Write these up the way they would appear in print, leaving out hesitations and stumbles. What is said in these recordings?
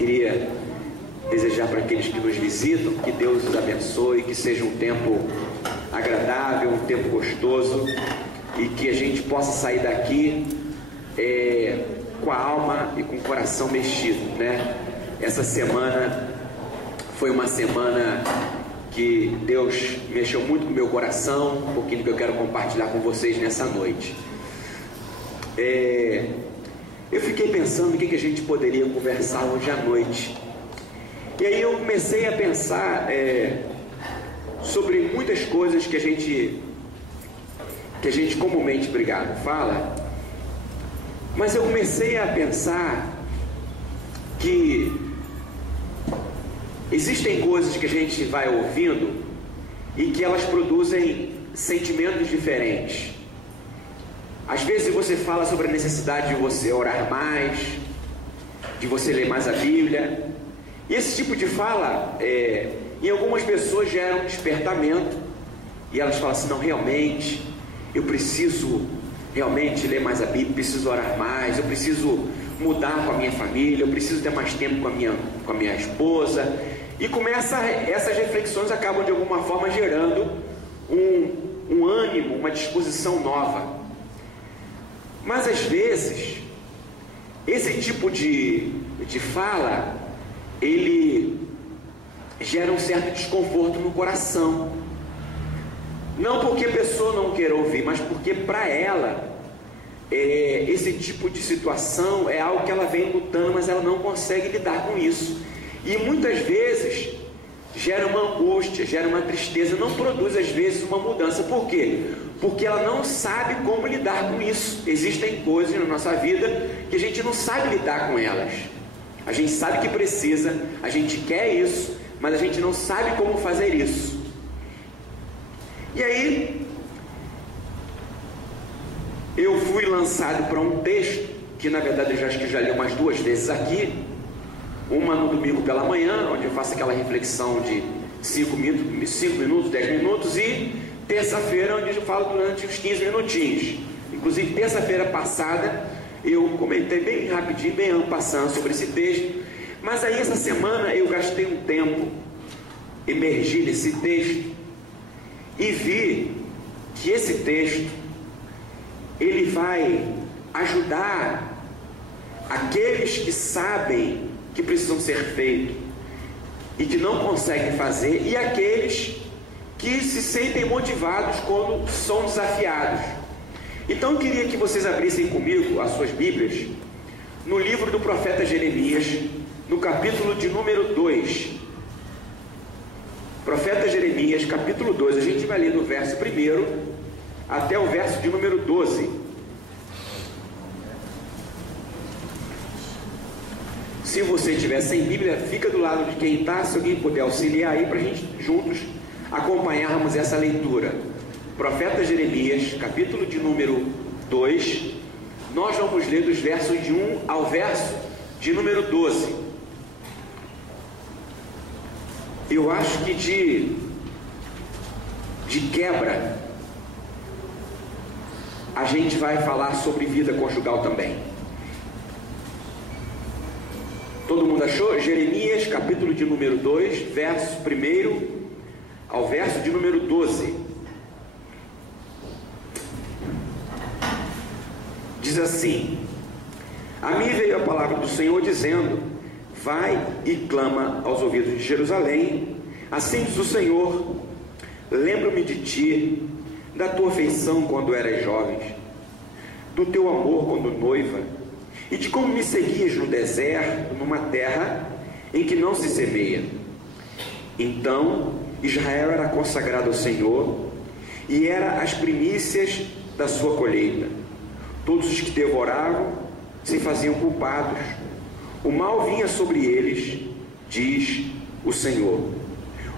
Queria desejar para aqueles que nos visitam que Deus os abençoe, que seja um tempo agradável, um tempo gostoso, e que a gente possa sair daqui com a alma e com o coração mexido, né? Essa semana foi uma semana que Deus mexeu muito com o meu coração, um pouquinho que eu quero compartilhar com vocês nessa noite. Eu fiquei pensando o que a gente poderia conversar hoje à noite. E aí eu comecei a pensar sobre muitas coisas que a gente comumente, fala. Mas eu comecei a pensar que existem coisas que a gente vai ouvindo e que elas produzem sentimentos diferentes. Às vezes você fala sobre a necessidade de você orar mais, de você ler mais a Bíblia. E esse tipo de fala, em algumas pessoas gera um despertamento. E elas falam assim, não, realmente, eu preciso realmente ler mais a Bíblia, preciso orar mais, eu preciso mudar com a minha família, eu preciso ter mais tempo com a minha esposa. E essas reflexões acabam de alguma forma gerando um ânimo, uma disposição nova. Mas às vezes, esse tipo de fala, ele gera um certo desconforto no coração. Não porque a pessoa não queira ouvir, mas porque para ela, esse tipo de situação é algo que ela vem lutando, mas ela não consegue lidar com isso. E muitas vezes gera uma angústia, gera uma tristeza, não produz às vezes uma mudança. Por quê? Porque ela não sabe como lidar com isso. Existem coisas na nossa vida que a gente não sabe lidar com elas. A gente sabe que precisa, a gente quer isso, mas a gente não sabe como fazer isso. E aí, eu fui lançado para um texto, que na verdade eu acho que já li umas 2 vezes aqui, uma no domingo pela manhã, onde eu faço aquela reflexão de 5 minutos, 10 minutos, e terça-feira, onde eu falo durante uns 15 minutinhos. Inclusive, terça-feira passada, eu comentei bem rapidinho, bem passando sobre esse texto, mas aí essa semana eu gastei um tempo, emergi nesse texto, e vi que esse texto, ele vai ajudar aqueles que sabem que precisam ser feitos e que não conseguem fazer, e aqueles que se sentem motivados quando são desafiados. Então eu queria que vocês abrissem comigo as suas Bíblias no livro do profeta Jeremias, no capítulo de número 2. Profeta Jeremias, capítulo 2, a gente vai ler do verso 1 até o verso de número 12. Se você estiver sem Bíblia, fica do lado de quem está, se alguém puder auxiliar aí, para a gente juntos acompanharmos essa leitura. Profeta Jeremias, capítulo de número 2, nós vamos ler dos versos de 1 ao verso de número 12. Eu acho que de quebra, a gente vai falar sobre vida conjugal também. Todo mundo achou? Jeremias, capítulo de número 2, verso 1 ao verso de número 12. Diz assim: a mim veio a palavra do Senhor dizendo: vai e clama aos ouvidos de Jerusalém, assim diz o Senhor, lembro-me de ti, da tua afeição quando eras jovem, do teu amor quando noiva, e de como me seguias no deserto, numa terra em que não se semeia. Então Israel era consagrado ao Senhor, e era as primícias da sua colheita. Todos os que devoravam se faziam culpados. O mal vinha sobre eles, diz o Senhor.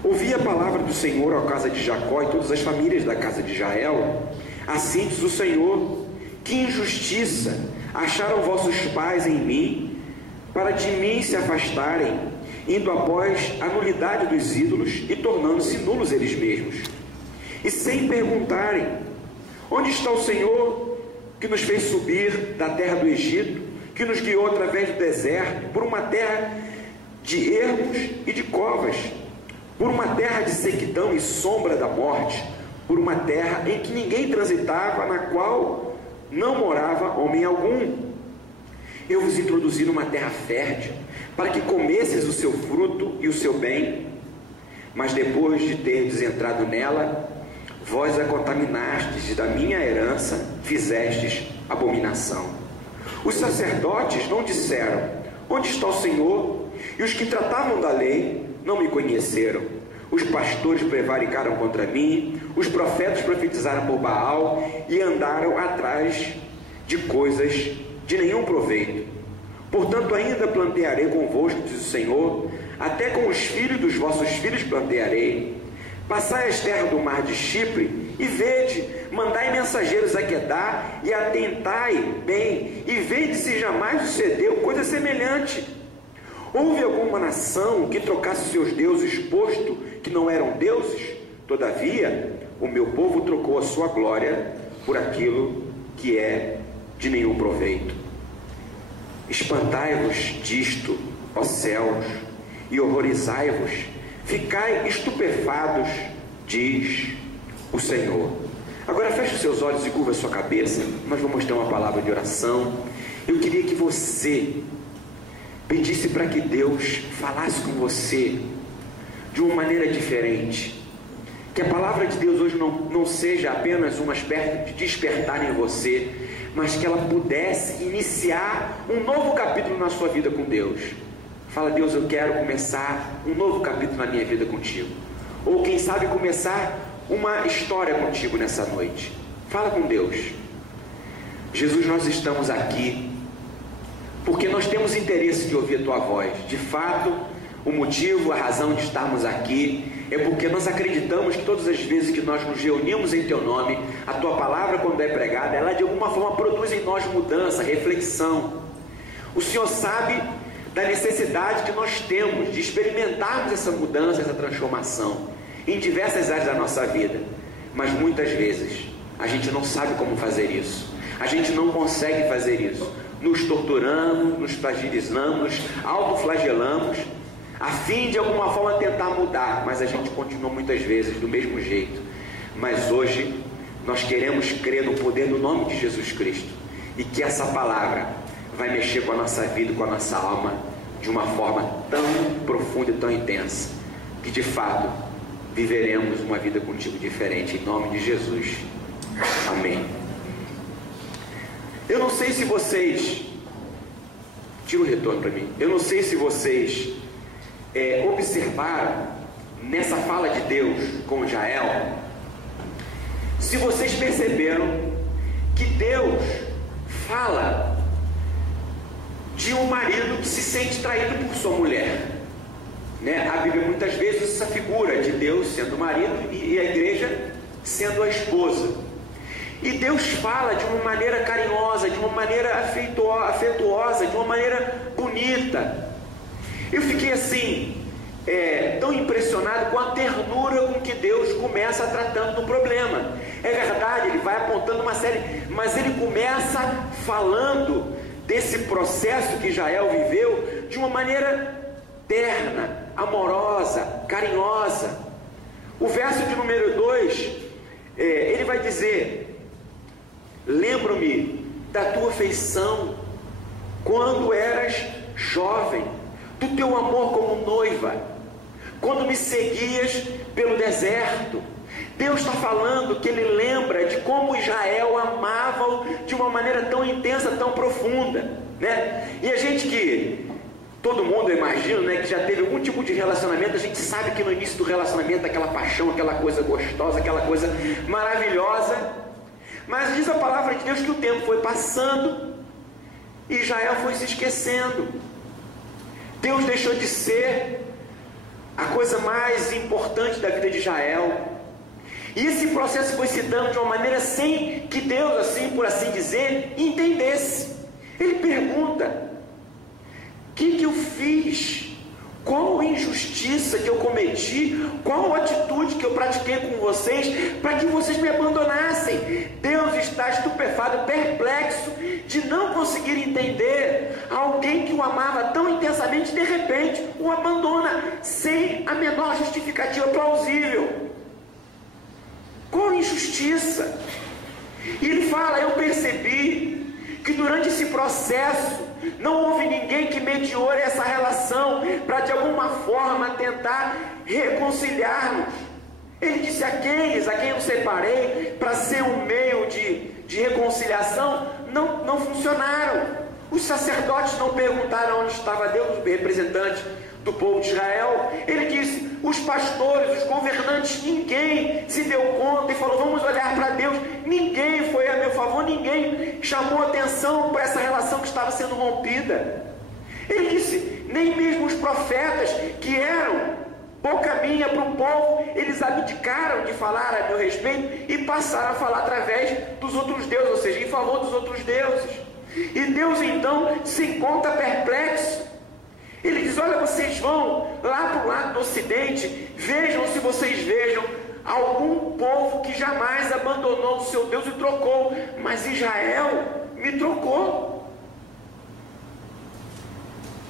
Ouvi a palavra do Senhor à casa de Jacó e todas as famílias da casa de Israel. Assim diz o Senhor: que injustiça acharam vossos pais em mim, para de mim se afastarem, indo após a nulidade dos ídolos e tornando-se nulos eles mesmos. E sem perguntarem: onde está o Senhor que nos fez subir da terra do Egito, que nos guiou através do deserto, por uma terra de ermos e de covas, por uma terra de sequidão e sombra da morte, por uma terra em que ninguém transitava, na qual não morava homem algum. Eu vos introduzi numa terra fértil, para que comesses o seu fruto e o seu bem, mas depois de terdes entrado nela, vós a contaminastes, e da minha herança fizestes abominação. Os sacerdotes não disseram: onde está o Senhor? E os que tratavam da lei não me conheceram. Os pastores prevaricaram contra mim, os profetas profetizaram por Baal e andaram atrás de coisas de nenhum proveito. Portanto, ainda plantearei convosco, diz o Senhor, até com os filhos dos vossos filhos plantearei. Passai as terras do mar de Chipre e vede, mandai mensageiros a Quedar e atentai bem, e vede se jamais sucedeu coisa semelhante. Houve alguma nação que trocasse seus deuses, posto que não eram deuses? Todavia, o meu povo trocou a sua glória por aquilo que é de nenhum proveito. Espantai-vos disto, ó céus, e horrorizai-vos, ficai estupefados, diz o Senhor. Agora feche os seus olhos e curva a sua cabeça. Nós vamos ter uma palavra de oração. Eu queria que você pedisse para que Deus falasse com você de uma maneira diferente. Que a palavra de Deus hoje não seja apenas um aspecto de despertar em você, mas que ela pudesse iniciar um novo capítulo na sua vida com Deus. Fala: Deus, eu quero começar um novo capítulo na minha vida contigo. Ou quem sabe começar uma história contigo nessa noite. Fala com Deus. Jesus, nós estamos aqui porque nós temos interesse de ouvir a tua voz. De fato, o motivo, a razão de estarmos aqui é porque nós acreditamos que todas as vezes que nós nos reunimos em teu nome, a tua palavra, quando é pregada, ela de alguma forma produz em nós mudança, reflexão. O Senhor sabe da necessidade que nós temos de experimentarmos essa mudança, essa transformação em diversas áreas da nossa vida, mas muitas vezes a gente não sabe como fazer isso, a gente não consegue fazer isso. Nos torturamos, nos fragilizamos, autoflagelamos, a fim de alguma forma tentar mudar, mas a gente continua muitas vezes do mesmo jeito. Mas hoje nós queremos crer no poder do nome de Jesus Cristo, e que essa palavra vai mexer com a nossa vida, com a nossa alma, de uma forma tão profunda e tão intensa, que de fato viveremos uma vida contigo diferente, em nome de Jesus. Amém. Eu não sei se vocês, tira o retorno para mim, eu não sei se vocês observaram nessa fala de Deus com Jael, se vocês perceberam que Deus fala de um marido que se sente traído por sua mulher, né? A Bíblia muitas vezes essa figura de Deus sendo o marido e a igreja sendo a esposa. E Deus fala de uma maneira carinhosa, de uma maneira afetuosa, de uma maneira bonita. Eu fiquei assim, tão impressionado com a ternura com que Deus começa tratando do problema. É verdade, ele vai apontando uma série, mas ele começa falando desse processo que Jael viveu de uma maneira terna, amorosa, carinhosa. O verso de número 2, ele vai dizer: lembro-me da tua afeição quando eras jovem, do teu amor como noiva, quando me seguias pelo deserto. Deus está falando que ele lembra de como Israel amava-o de uma maneira tão intensa, tão profunda, né? E a gente que, todo mundo, eu imagino, né, que já teve algum tipo de relacionamento, a gente sabe que no início do relacionamento, aquela paixão, aquela coisa gostosa, aquela coisa maravilhosa, mas diz a palavra de Deus que o tempo foi passando e Israel foi se esquecendo. Deus deixou de ser a coisa mais importante da vida de Israel. E esse processo foi se dando de uma maneira sem que Deus, assim por assim dizer, entendesse. Ele pergunta: o que eu fiz? Qual injustiça injustiça que eu cometi? Qual atitude que eu pratiquei com vocês para que vocês me abandonassem? Deus está estupefato, perplexo, de não conseguir entender alguém que o amava tão intensamente, de repente o abandona sem a menor justificativa plausível. Qual injustiça? E ele fala: eu percebi que durante esse processo não houve ninguém que mediou essa relação para de alguma forma tentar reconciliar-nos. Ele disse: aqueles a quem eu separei para ser um meio de reconciliação não funcionaram. Os sacerdotes não perguntaram onde estava Deus, os representantes do povo de Israel. Ele disse: os pastores, os governantes, ninguém se deu conta e falou: vamos olhar para Deus. Ninguém foi a meu favor, ninguém chamou atenção para essa relação que estava sendo rompida. Ele disse: nem mesmo os profetas, que eram boca minha para o povo, eles abdicaram de falar a meu respeito e passaram a falar através dos outros deuses, ou seja, em favor dos outros deuses. E Deus então se encontra perplexo. Ele diz: olha, vocês vão lá para o lado do ocidente, vejam se vocês vejam algum povo que jamais abandonou o seu Deus e trocou, mas Israel me trocou.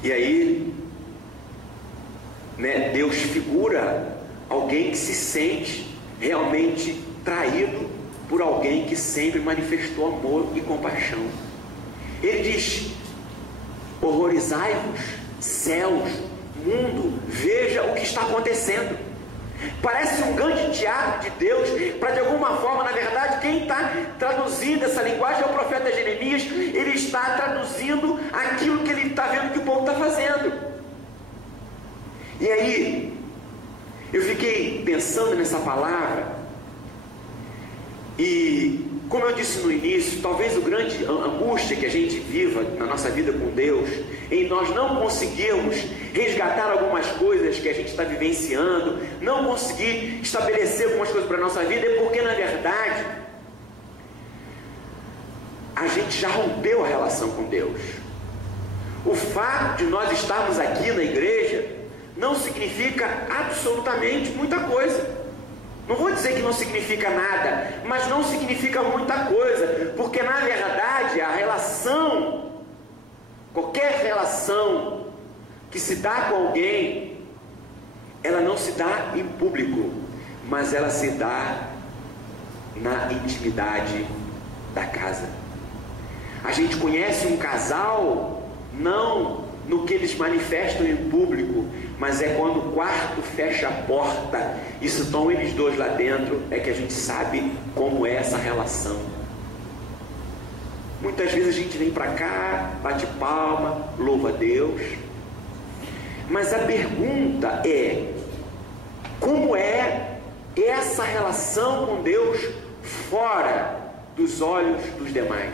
E aí, Deus figura alguém que se sente realmente traído por alguém que sempre manifestou amor e compaixão. Ele diz: horrorizai-vos, céus, mundo, veja o que está acontecendo. Parece um grande teatro de Deus, para de alguma forma, na verdade, quem está traduzindo essa linguagem é o profeta Jeremias. Ele está traduzindo aquilo que ele está vendo que o povo está fazendo. E aí, eu fiquei pensando nessa palavra, e como eu disse no início, talvez o grande angústia que a gente viva na nossa vida com Deus, em nós não conseguirmos resgatar algumas coisas que a gente está vivenciando, não conseguir estabelecer algumas coisas para a nossa vida, é porque na verdade a gente já rompeu a relação com Deus. O fato de nós estarmos aqui na igreja não significa absolutamente muita coisa. Não vou dizer que não significa nada, mas não significa muita coisa, porque na verdade a relação, qualquer relação que se dá com alguém, ela não se dá em público, mas ela se dá na intimidade da casa. A gente conhece um casal não no que eles manifestam em público, mas é quando o quarto fecha a porta e estão eles dois lá dentro, é que a gente sabe como é essa relação. Muitas vezes a gente vem para cá, bate palma, louva a Deus, mas a pergunta é: como é essa relação com Deus fora dos olhos dos demais?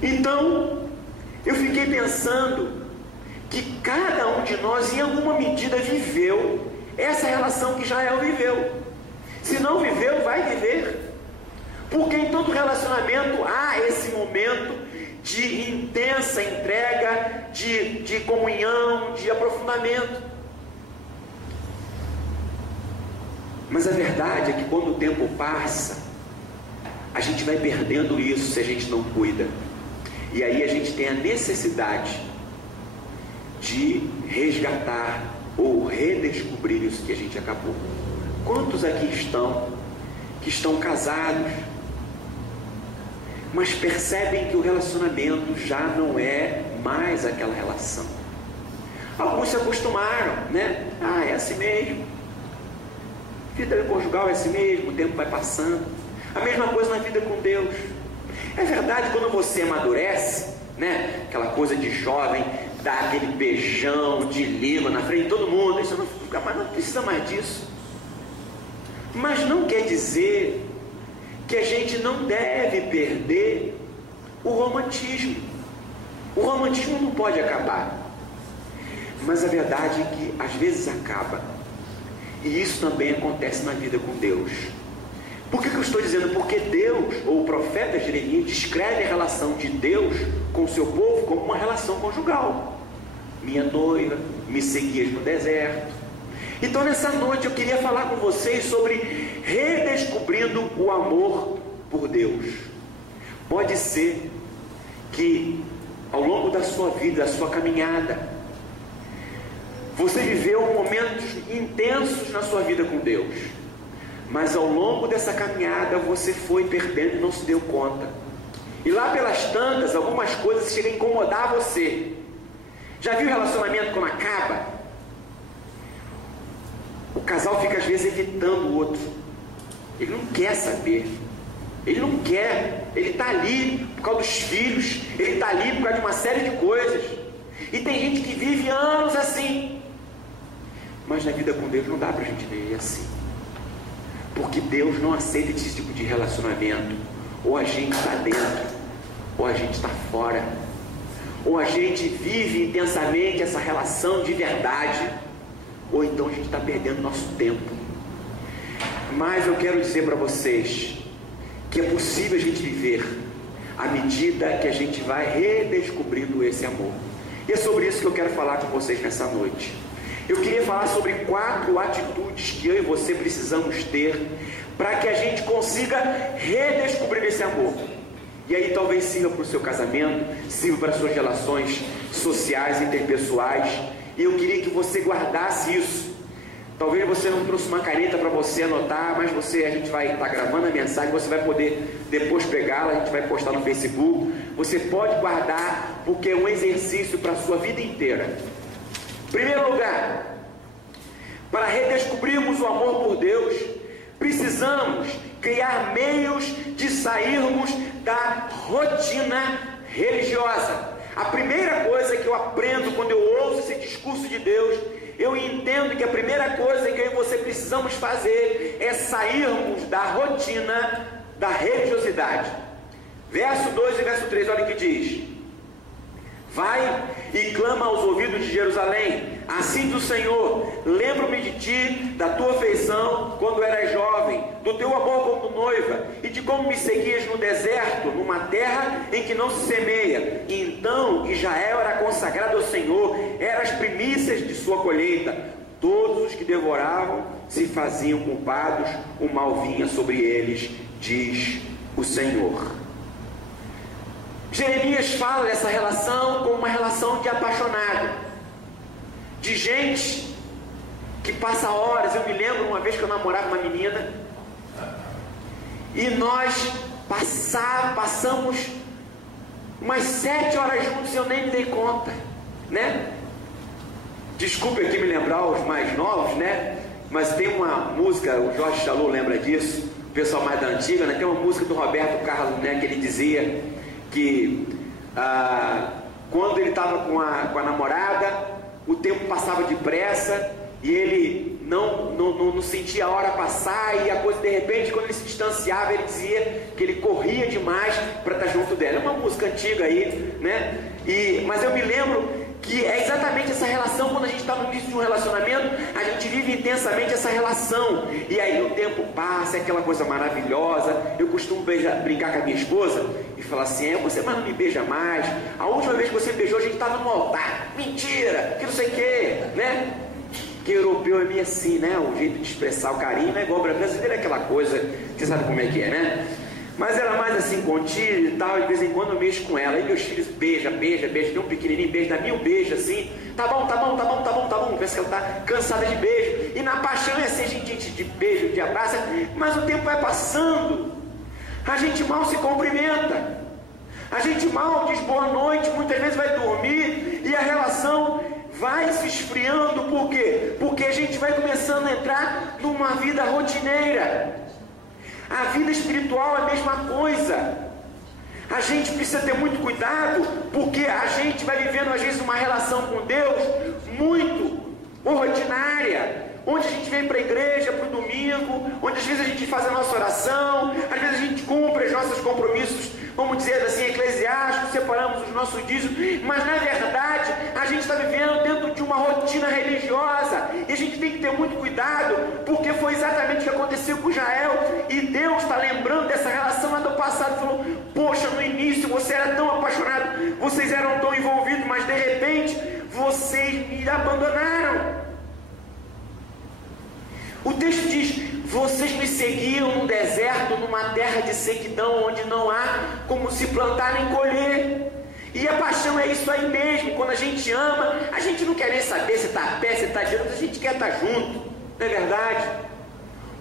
Então, eu fiquei pensando que cada um de nós, em alguma medida, viveu essa relação que Israel viveu. Se não viveu, vai viver. Porque em todo relacionamento há esse momento de intensa entrega, de comunhão, de aprofundamento. Mas a verdade é que quando o tempo passa, a gente vai perdendo isso se a gente não cuida. E aí a gente tem a necessidade de resgatar ou redescobrir isso que a gente acabou. Quantos aqui que estão casados, mas percebem que o relacionamento já não é mais aquela relação? Alguns se acostumaram, né? É assim mesmo. Vida conjugal é assim mesmo, o tempo vai passando. A mesma coisa na vida com Deus. É verdade, quando você amadurece, né? Aquela coisa de jovem, dá aquele beijão de língua na frente de todo mundo, isso não precisa mais disso. Mas não quer dizer que a gente não deve perder o romantismo. O romantismo não pode acabar, mas a verdade é que às vezes acaba, e isso também acontece na vida com Deus. Por que eu estou dizendo? Porque Deus, ou o profeta Jeremias, descreve a relação de Deus com o seu povo como uma relação conjugal. Minha noiva, me seguias no deserto. Então nessa noite eu queria falar com vocês sobre redescobrindo o amor por Deus. Pode ser que ao longo da sua vida, da sua caminhada, você viveu momentos intensos na sua vida com Deus, mas ao longo dessa caminhada você foi perdendo e não se deu conta. E lá pelas tantas, algumas coisas chegam a incomodar você. Já viu o relacionamento quando acaba? O casal fica às vezes evitando o outro. Ele não quer saber. Ele não quer. Ele está ali por causa dos filhos. Ele está ali por causa de uma série de coisas. E tem gente que vive anos assim. Mas na vida com Deus não dá para a gente viver assim. Porque Deus não aceita esse tipo de relacionamento. Ou a gente está dentro, ou a gente está fora. Ou a gente vive intensamente essa relação de verdade, ou então a gente está perdendo nosso tempo. Mas eu quero dizer para vocês que é possível a gente viver à medida que a gente vai redescobrindo esse amor. E é sobre isso que eu quero falar com vocês nessa noite. Eu queria falar sobre 4 atitudes que eu e você precisamos ter para que a gente consiga redescobrir esse amor. E aí talvez sirva para o seu casamento, sirva para as suas relações sociais, interpessoais. E eu queria que você guardasse isso. Talvez você não trouxe uma caneta para você anotar, mas a gente vai estar gravando a mensagem, você vai poder depois pegá-la, a gente vai postar no Facebook. Você pode guardar, porque é um exercício para a sua vida inteira. Primeiro lugar, para redescobrirmos o amor por Deus, precisamos criar meios de sairmos da rotina religiosa. A primeira coisa que eu aprendo quando eu ouço esse discurso de Deus, eu entendo que a primeira coisa que eu e você precisamos fazer é sairmos da rotina da religiosidade. Verso 2 e verso 3, olha o que diz: vai e clama aos ouvidos de Jerusalém, assim diz o Senhor, lembro-me de ti, da tua afeição quando eras jovem, do teu amor como noiva, e de como me seguias no deserto, numa terra em que não se semeia. Então Israel era consagrado ao Senhor, eram as primícias de sua colheita. Todos os que devoravam se faziam culpados, o mal vinha sobre eles, diz o Senhor. Jeremias fala dessa relação como uma relação de apaixonado, de gente que passa horas. Eu me lembro uma vez que eu namorava uma menina e nós passamos umas 7 horas juntos e eu nem me dei conta, né? Desculpe aqui me lembrar os mais novos, né? Mas tem uma música, o Jorge Chalou lembra disso, o pessoal mais da antiga, né? Tem uma música do Roberto Carlos, né? Que ele dizia que quando ele estava com a namorada, o tempo passava depressa e ele não sentia a hora passar, e a coisa, de repente, quando ele se distanciava, ele dizia que ele corria demais para estar junto dela. É uma música antiga aí, né? Mas eu me lembro que é exatamente essa relação. Quando a gente está no início de um relacionamento, a gente vive intensamente essa relação, e aí o tempo passa, é aquela coisa maravilhosa. Eu costumo brincar com a minha esposa e falar assim: você mais não me beija mais, a última vez que você me beijou a gente estava no altar. Mentira, que não sei o que, né? Que europeu é meio assim, né? O jeito de expressar o carinho não é igual ao brasileiro, é aquela coisa, você sabe como é que é, né? Mas ela mais assim, contida e tal, e de vez em quando eu mexo com ela. E meus filhos beija, tem um pequenininho, beija, dá 1000 beijos assim. Tá bom. Parece que ela tá cansada de beijo. E na paixão é assim, gente de beijo, de abraço. Mas o tempo vai passando, a gente mal se cumprimenta, a gente mal diz boa noite, muitas vezes vai dormir, e a relação vai se esfriando. Por quê? Porque a gente vai começando a entrar numa vida rotineira. A vida espiritual é a mesma coisa. A gente precisa ter muito cuidado, porque a gente vai vivendo às vezes uma relação com Deus muito rotinária, onde a gente vem para a igreja, para o domingo, onde às vezes a gente faz a nossa oração, às vezes a gente cumpre os nossos compromissos, vamos dizer assim, eclesiásticos, separamos os nossos dízimos, mas na verdade a gente está vivendo dentro de uma rotina religiosa, e a gente tem que ter muito cuidado, porque foi exatamente o que aconteceu com Israel, e Deus está lembrando dessa relação lá do passado. Falou: poxa, no início você era tão apaixonado, vocês eram tão envolvidos, mas de repente vocês me me abandonaram. O texto diz: vocês me seguiam no deserto, numa terra de sequidão, onde não há como se plantar nem colher. E a paixão é isso aí mesmo. Quando a gente ama, a gente não quer nem saber se está a pé, se está direito, a gente quer estar junto, não é verdade?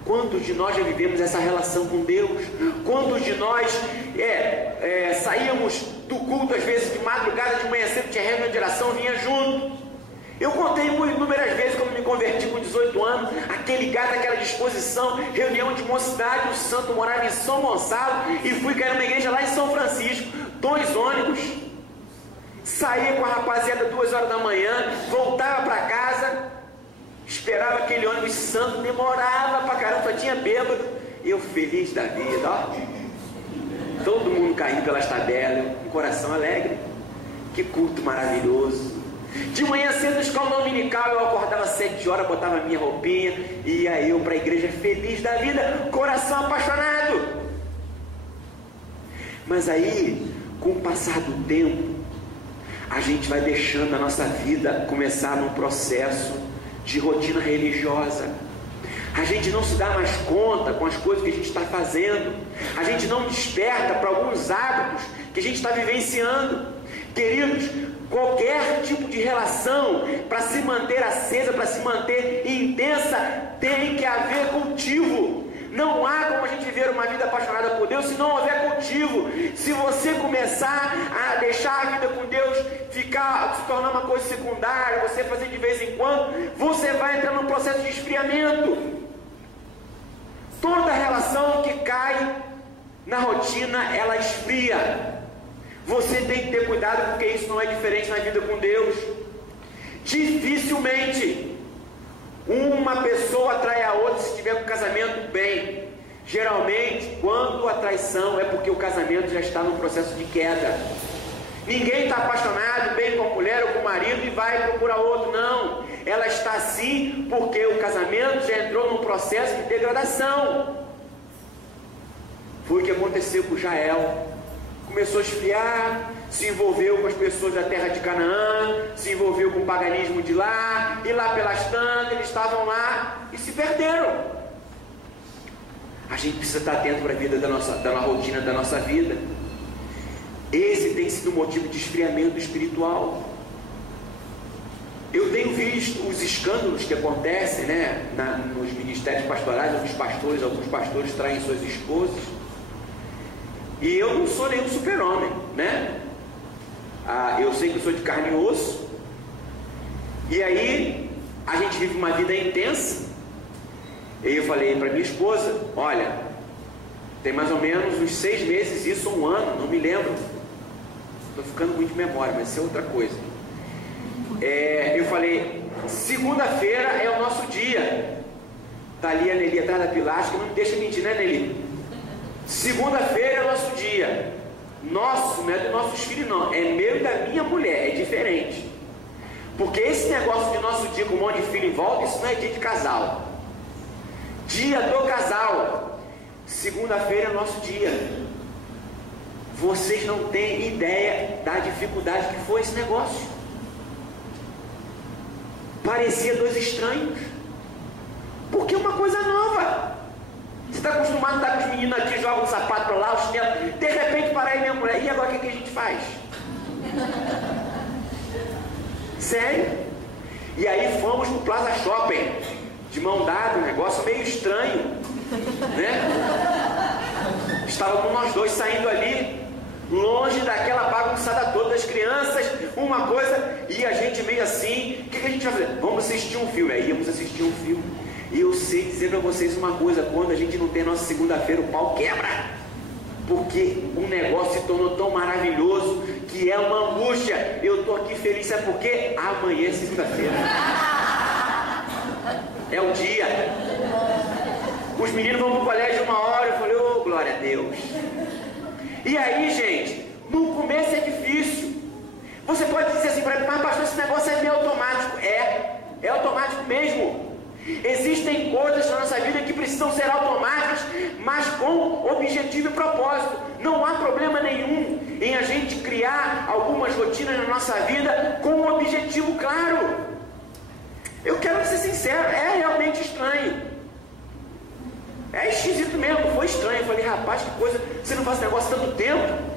Quantos de nós já vivemos essa relação com Deus? Quantos de nós saíamos do culto, às vezes de madrugada, de manhã cedo, tinha reunião de oração, vinha junto? Eu contei inúmeras vezes quando me converti com 18 anos, aquele gato, aquela disposição, reunião de mocidade, o santo morava em São Gonçalo e fui cair numa igreja lá em São Francisco, 2 ônibus, saía com a rapaziada 2 horas da manhã, voltava para casa, esperava aquele ônibus santo, demorava pra caramba, só tinha bêbado, eu feliz da vida, ó, todo mundo caindo pelas tabelas, um coração alegre, que culto maravilhoso. De manhã cedo, na escola dominical, eu acordava 7 horas, botava minha roupinha, e ia eu para a igreja feliz da vida, coração apaixonado. Mas aí, com o passar do tempo, a gente vai deixando a nossa vida começar num processo de rotina religiosa. A gente não se dá mais conta com as coisas que a gente está fazendo. A gente não desperta para alguns hábitos que a gente está vivenciando. Queridos, qualquer tipo de relação, para se manter acesa, para se manter intensa, tem que haver cultivo. Não há como a gente viver uma vida apaixonada por Deus se não houver cultivo. Se você começar a deixar a vida com Deus se tornar uma coisa secundária, você fazer de vez em quando, você vai entrar num processo de esfriamento. Toda relação que cai na rotina, ela esfria. Você tem que ter cuidado, porque isso não é diferente na vida com Deus. Dificilmente uma pessoa atrai a outra se tiver um casamento bem. Geralmente, quando a traição é porque o casamento já está no processo de queda. Ninguém está apaixonado bem com a mulher ou com o marido e vai procurar outro, não. Ela está assim porque o casamento já entrou num processo de degradação. Foi o que aconteceu com Jael. Começou a esfriar, se envolveu com as pessoas da terra de Canaã, se envolveu com o paganismo de lá, e lá pelas tantas eles estavam lá e se perderam. A gente precisa estar atento para a vida da rotina da nossa vida. Esse tem sido um motivo de esfriamento espiritual. Eu tenho visto os escândalos que acontecem, né, nos ministérios pastorais, alguns pastores traem suas esposas. E eu não sou nenhum super-homem, né? Eu sei que eu sou de carne e osso. E aí, a gente vive uma vida intensa. E eu falei para minha esposa: olha, tem mais ou menos uns 6 meses, isso, ou 1 ano, não me lembro. Estou ficando muito de memória, mas isso é outra coisa. Eu falei: segunda-feira é o nosso dia. Está ali a Nelly atrás da pilástica, não me deixa mentir, né, Nelly? Segunda-feira é o nosso dia. Nosso, não é dos nossos filhos, não. É meu e da minha mulher, é diferente. Porque esse negócio de nosso dia com um monte de filho em volta, isso não é dia de casal. Dia do casal. Segunda-feira é o nosso dia. Vocês não têm ideia da dificuldade que foi esse negócio. Parecia 2 estranhos. Porque é uma coisa nova. Você está acostumado a estar com os meninos aqui, joga um sapato para lá, o chinelo, de repente para aí minha mulher, e agora o que a gente faz? Sério? E aí fomos pro Plaza Shopping, de mão dada, um negócio meio estranho, né? Estávamos nós dois saindo ali, longe daquela bagunçada toda das crianças, uma coisa, e a gente meio assim, o que a gente vai fazer? Vamos assistir um filme. Aí íamos assistir um filme. E eu sei dizer para vocês uma coisa: quando a gente não tem nossa segunda-feira, o pau quebra. Porque o negócio se tornou tão maravilhoso que é uma angústia. Eu estou aqui feliz, sabe por quê? Amanhã é segunda-feira. É o dia. Os meninos vão para o colégio 1 hora. Eu falei: ô, glória a Deus. E aí, gente, no começo é difícil. Você pode dizer assim para mim: mas pastor, esse negócio é meio automático. É automático mesmo. Existem coisas na nossa vida que precisam ser automáticas, mas com objetivo e propósito. Não há problema nenhum em a gente criar algumas rotinas na nossa vida com um objetivo claro. Eu quero ser sincero, é realmente estranho. É esquisito mesmo, foi estranho. Eu falei, rapaz, que coisa, você não faz esse negócio há tanto tempo?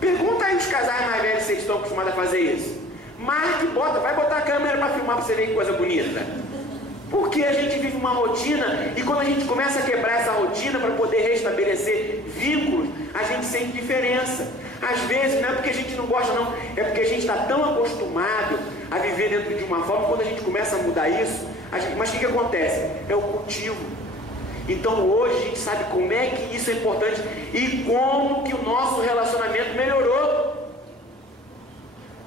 Pergunta aí os casais mais velhos se eles estão acostumados a fazer isso. Marque, bota, vai botar a câmera para filmar para você ver que coisa bonita. Porque a gente vive uma rotina e quando a gente começa a quebrar essa rotina para poder restabelecer vínculos, a gente sente diferença. Às vezes não é porque a gente não gosta não, é porque a gente está tão acostumado a viver dentro de uma forma, quando a gente começa a mudar isso, mas o que acontece? É o cultivo. Então hoje a gente sabe como é que isso é importante e como que o nosso relacionamento melhorou.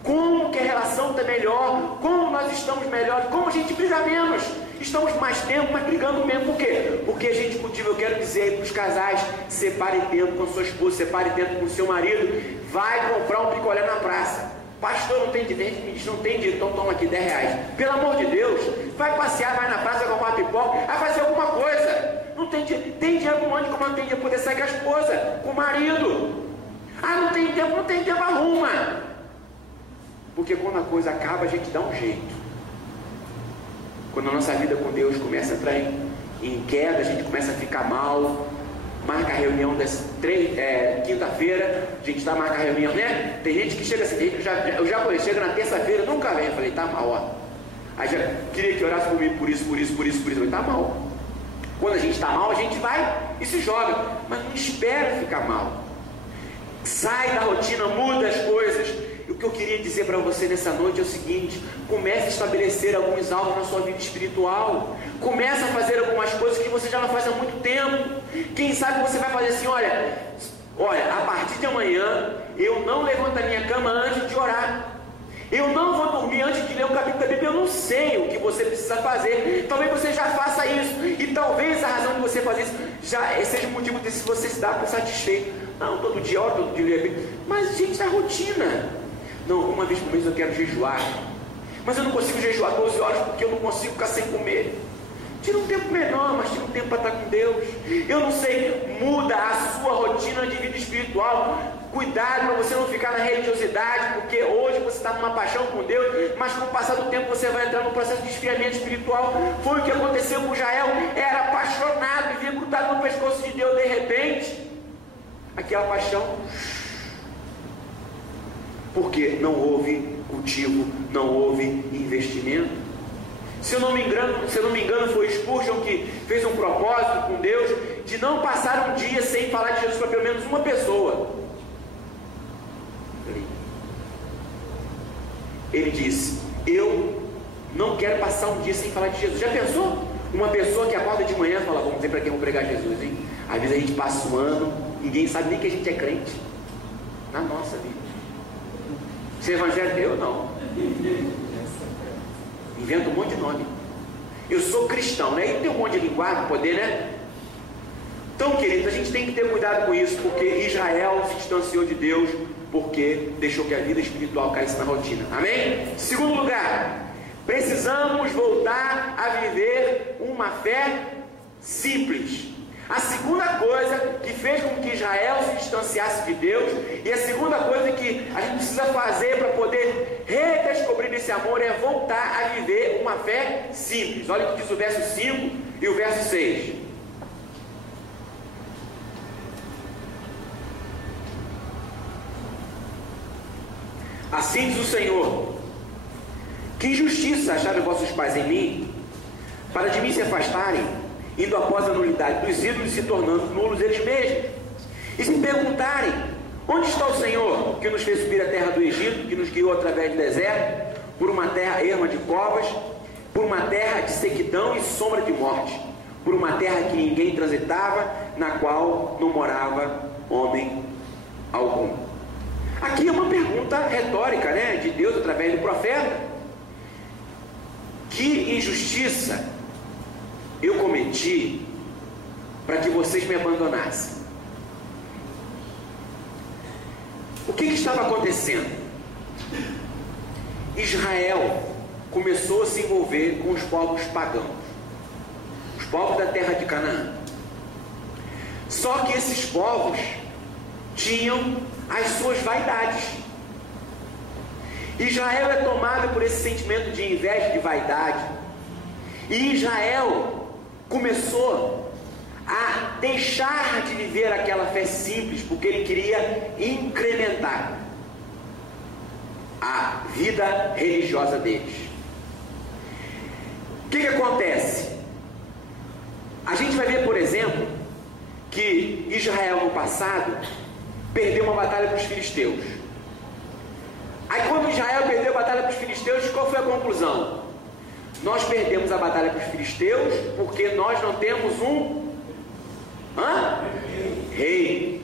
Como que a relação está melhor, como nós estamos melhores, como a gente briga menos. Estamos mais tempo, mas brigando mesmo. Por quê? Porque a gente cultiva. Eu quero dizer aí para os casais, separe tempo com a sua esposa, separe tempo com o seu marido. Vai comprar um picolé na praça. Pastor, não tem dinheiro, me diz, não tem dinheiro, então toma aqui 10 reais. Pelo amor de Deus, vai passear, vai na praça, vai comprar uma pipoca, vai fazer alguma coisa. Não tem dinheiro, tem dinheiro com um monte, como não tem dinheiro para poder sair com a esposa, com o marido. Ah, não tem tempo, arruma. Porque quando a coisa acaba, a gente dá um jeito. Quando a nossa vida com Deus começa a entrar em queda, a gente começa a ficar mal. Marca a reunião quinta-feira, a gente marca a reunião, né? Tem gente que chega assim, eu já conheço, chega na terça-feira, nunca vem. Eu falei, tá mal, ó. Aí já queria que orasse comigo por isso. Eu falei, tá mal. Quando a gente está mal, a gente vai e se joga. Mas não espera ficar mal. Sai da rotina, muda as coisas. E o que eu queria dizer para você nessa noite é o seguinte: comece a estabelecer alguns alvos na sua vida espiritual. Comece a fazer algumas coisas que você já não faz há muito tempo. Quem sabe você vai fazer assim: olha, a partir de amanhã eu não levanto a minha cama antes de orar. Eu não vou dormir antes de ler o capítulo da Bíblia. Eu não sei o que você precisa fazer. Talvez você já faça isso. E talvez a razão de você fazer isso já seja o motivo de você se dar por satisfeito. Não, todo dia oro, todo dia leio a Bíblia. Mas, gente, é rotina. Não, uma vez por mês eu quero jejuar. Mas eu não consigo jejuar 12 horas porque eu não consigo ficar sem comer. Tira um tempo menor, mas tira um tempo para estar com Deus. Eu não sei, muda a sua rotina de vida espiritual. Cuidado para você não ficar na religiosidade, porque hoje você está numa paixão com Deus, mas com o passar do tempo você vai entrar num processo de esfriamento espiritual. Foi o que aconteceu com Jael. Era apaixonado, vivia grudado no pescoço de Deus. De repente, aquela paixão, porque não houve cultivo, não houve investimento. Se eu não me engano, foi Spurgeon que fez um propósito com Deus de não passar um dia sem falar de Jesus para pelo menos uma pessoa. Ele disse: eu não quero passar um dia sem falar de Jesus. Já pensou? Uma pessoa que acorda de manhã e fala: vamos dizer para quem eu vou pregar Jesus, hein? Às vezes a gente passa um ano, ninguém sabe nem que a gente é crente. Na nossa vida. Se evangelho, eu não. Inventa um monte de nome. Eu sou cristão, né? E tem um monte de linguagem para poder, né? Então, queridos, a gente tem que ter cuidado com isso, porque Israel se distanciou de Deus, porque deixou que a vida espiritual caísse na rotina. Amém? Segundo lugar, precisamos voltar a viver uma fé simples. A segunda coisa que fez com que Israel se distanciasse de Deus, e a segunda coisa que a gente precisa fazer para poder redescobrir esse amor, é voltar a viver uma fé simples. Olha o que diz o verso 5 e o verso 6. Assim diz o Senhor: que injustiça acharam vossos pais em mim, para de mim se afastarem, indo após a nulidade dos ídolos e se tornando nulos eles mesmos. E se perguntarem: onde está o Senhor que nos fez subir a terra do Egito, que nos guiou através do deserto, por uma terra erma de covas, por uma terra de sequidão e sombra de morte, por uma terra que ninguém transitava, na qual não morava homem algum. Aqui é uma pergunta retórica, né, de Deus através do profeta. Que injustiça eu cometi para que vocês me abandonassem? O que estava acontecendo? Israel começou a se envolver com os povos pagãos, os povos da terra de Canaã. Só que esses povos tinham as suas vaidades. Israel é tomado por esse sentimento de inveja, de vaidade, E Israel começou a deixar de viver aquela fé simples, porque ele queria incrementar a vida religiosa deles. O que acontece? A gente vai ver, por exemplo, que Israel no passado perdeu uma batalha para os filisteus. Aí quando Israel perdeu a batalha para os filisteus, qual foi a conclusão? Nós perdemos a batalha para os filisteus porque nós não temos um rei.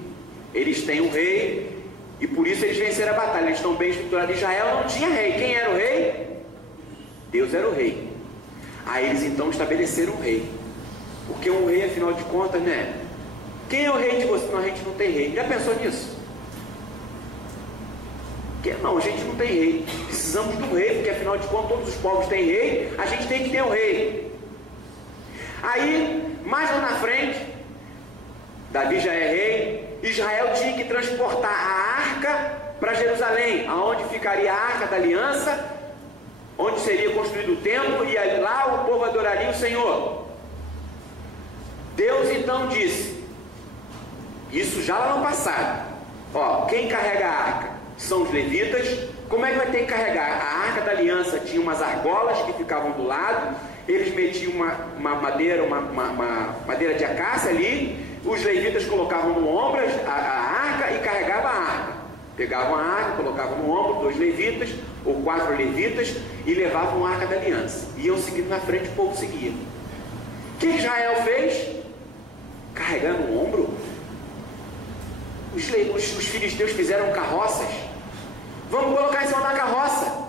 Eles têm um rei e por isso eles venceram a batalha. Eles estão bem estruturados. Israel não tinha rei. Quem era o rei? Deus era o rei. Aí eles então estabeleceram um rei. Porque um rei, afinal de contas, né? Quem é o rei de você? Não, a gente não tem rei. Já pensou nisso? Não, a gente não tem rei. Precisamos de um rei, porque afinal de contas todos os povos têm rei. A gente tem que ter um rei. Aí, mais lá na frente, Davi já é rei. Israel tinha que transportar a arca para Jerusalém, aonde ficaria a arca da aliança, onde seria construído o templo, e lá o povo adoraria o Senhor. Deus então disse, isso já lá no passado, quem carrega a arca são os levitas. Como é que vai ter que carregar? A arca da aliança tinha umas argolas que ficavam do lado, eles metiam uma madeira, uma madeira de acácia ali, os levitas colocavam no ombro a arca e carregavam a arca. Pegavam a arca, colocavam no ombro 2 levitas ou 4 levitas e levavam a arca da aliança. Iam seguindo na frente, o povo seguia. O que Israel fez? Carregar no ombro? Os filisteus fizeram carroças. Vamos colocar em cima da carroça.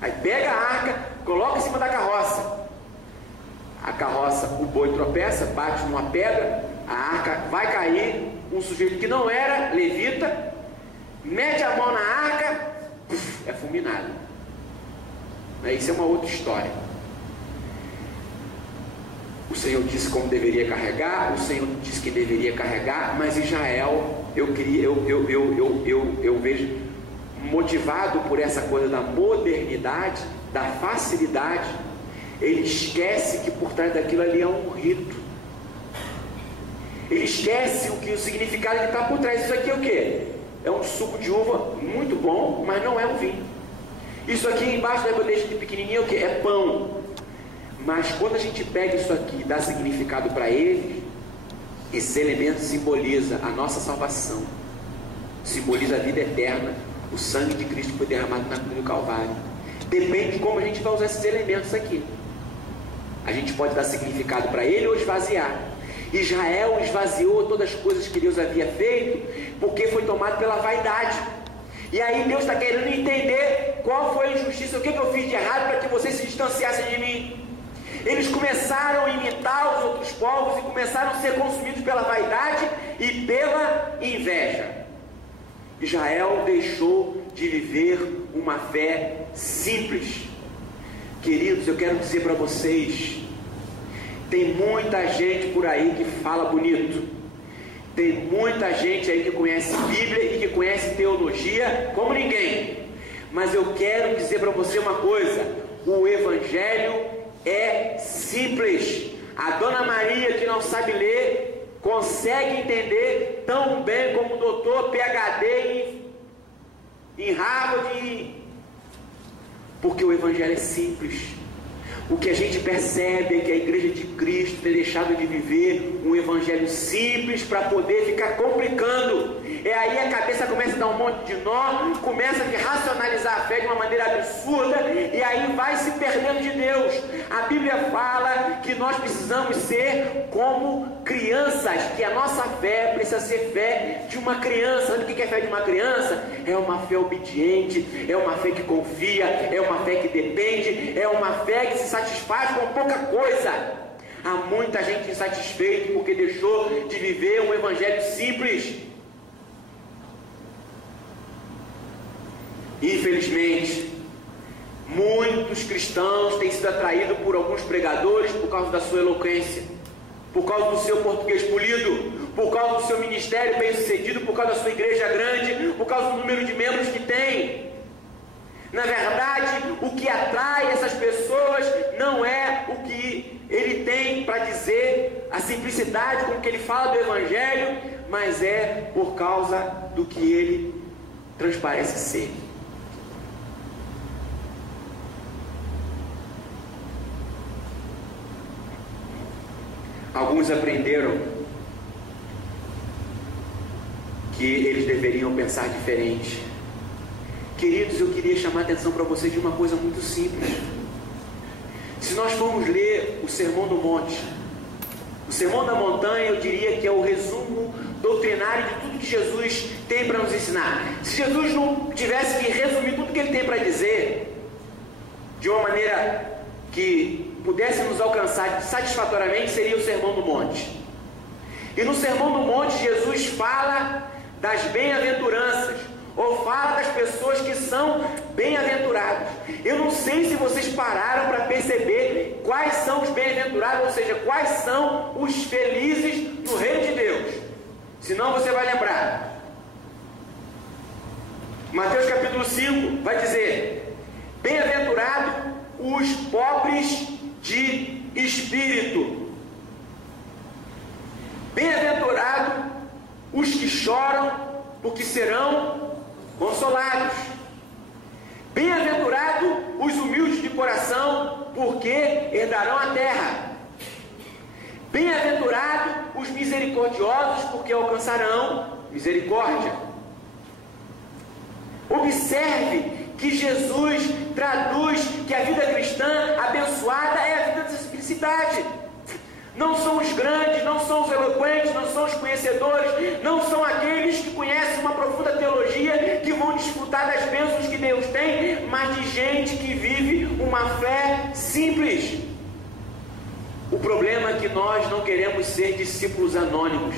Aí pega a arca, coloca em cima da carroça. A carroça, o boi tropeça, bate numa pedra, a arca vai cair. Um sujeito que não era levita mete a mão na arca, é fulminado. Isso é uma outra história. O Senhor disse como deveria carregar, o Senhor disse que deveria carregar, mas Israel, eu vejo, motivado por essa coisa da modernidade, da facilidade, ele esquece que por trás daquilo ali é um rito. Ele esquece o significado que está por trás. Isso aqui é o quê? É um suco de uva muito bom, mas não é um vinho. Isso aqui embaixo da bandeja de pequenininho é o quê? É pão. Mas quando a gente pega isso aqui e dá significado para ele, esse elemento simboliza a nossa salvação, simboliza a vida eterna. O sangue de Cristo foi derramado na cruz do Calvário. Depende de como a gente vai usar esses elementos aqui. A gente pode dar significado para ele ou esvaziar. Israel esvaziou todas as coisas que Deus havia feito porque foi tomado pela vaidade. E aí Deus está querendo entender qual foi a injustiça, o que eu fiz de errado para que vocês se distanciassem de mim. Eles começaram a imitar os outros povos e começaram a ser consumidos pela vaidade e pela inveja. Israel deixou de viver uma fé simples. Queridos, eu quero dizer para vocês, tem muita gente por aí que fala bonito, tem muita gente aí que conhece Bíblia e que conhece teologia como ninguém, mas eu quero dizer para você uma coisa: o Evangelho é simples. A Dona Maria, que não sabe ler, consegue entender tão bem como o doutor PhD em Harvard, porque o Evangelho é simples. O que a gente percebe é que a Igreja de Cristo tem deixado de viver um Evangelho simples para poder ficar complicando. Aí a cabeça começa a dar um monte de nó, começa a racionalizar a fé de uma maneira absurda, e aí vai se perdendo de Deus. A Bíblia fala que nós precisamos ser como crianças, que a nossa fé precisa ser fé de uma criança. Sabe o que é fé de uma criança? É uma fé obediente, é uma fé que confia, é uma fé que depende, é uma fé que se satisfaz com pouca coisa. Há muita gente insatisfeita porque deixou de viver um Evangelho simples. Infelizmente, muitos cristãos têm sido atraídos por alguns pregadores por causa da sua eloquência, por causa do seu português polido, por causa do seu ministério bem sucedido, por causa da sua igreja grande, por causa do número de membros que tem. Na verdade, o que atrai essas pessoas não é o que a simplicidade com que ele fala do Evangelho, mas é por causa do que ele transparece ser. Alguns aprenderam que eles deveriam pensar diferente. Queridos, eu queria chamar a atenção para vocês de uma coisa muito simples. Se nós formos ler o Sermão do Monte, o Sermão da Montanha, eu diria que é o resumo doutrinário de tudo que Jesus tem para nos ensinar. Se Jesus não tivesse que resumir tudo que ele tem para dizer de uma maneira que pudesse nos alcançar satisfatoriamente, seria o Sermão do Monte. E no Sermão do Monte, Jesus fala das bem-aventuranças, ou fala das pessoas que são bem-aventurados. Eu não sei se vocês pararam para perceber quais são os bem-aventurados, ou seja, quais são os felizes no reino de Deus. Senão você vai lembrar. Mateus capítulo 5 vai dizer: bem-aventurado os pobres de espírito, bem-aventurado os que choram, porque serão consolados. Bem-aventurado os humildes de coração, porque herdarão a terra. Bem-aventurado os misericordiosos, porque alcançarão misericórdia. Observe que Jesus traduz que a vida cristã abençoada é a vida da simplicidade. Não são os grandes, não são os eloquentes, não são os conhecedores, não são aqueles que conhecem uma profunda teologia, que vão desfrutar das bênçãos que Deus tem, mas de gente que vive uma fé simples. O problema é que nós não queremos ser discípulos anônimos,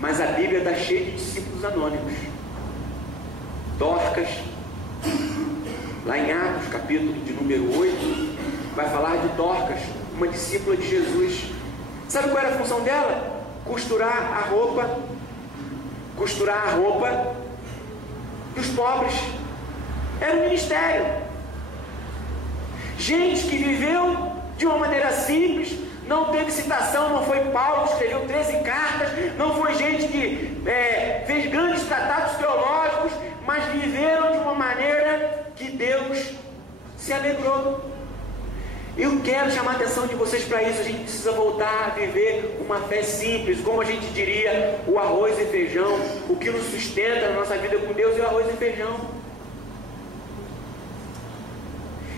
mas a Bíblia está cheia de discípulos anônimos. Dorcas, lá em Atos, capítulo de número 8, vai falar de Dorcas, uma discípula de Jesus. Sabe qual era a função dela? Costurar a roupa dos pobres. Era um ministério. Gente que viveu de uma maneira simples, não teve citação, não foi Paulo que escreveu 13 cartas, não foi gente que fez grandes tratados teológicos, mas viveram de uma maneira que Deus se alegrou. Eu quero chamar a atenção de vocês para isso. A gente precisa voltar a viver uma fé simples, como a gente diria, o arroz e feijão. O que nos sustenta na nossa vida com Deus é o arroz e feijão.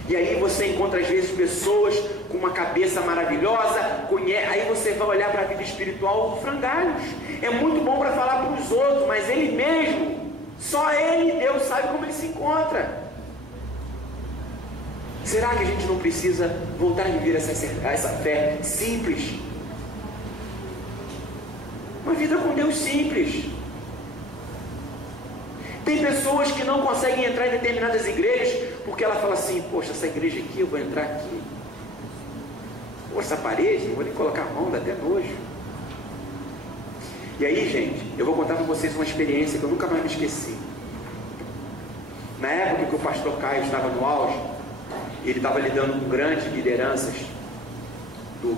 E aí você encontra às vezes pessoas com uma cabeça maravilhosa, aí você vai olhar para a vida espiritual, frangalhos. É muito bom para falar para os outros, mas ele mesmo, só ele, Deus, sabe como ele se encontra. Será que a gente não precisa voltar a viver essa fé simples? Uma vida com Deus simples. Tem pessoas que não conseguem entrar em determinadas igrejas, porque ela fala assim: poxa, essa igreja aqui, eu vou entrar aqui, poxa, essa parede, não vou nem colocar a mão, dá até nojo. E aí, gente, eu vou contar para vocês uma experiência que eu nunca mais me esqueci. Na época que o pastor Caio estava no auge, ele estava lidando com grandes lideranças do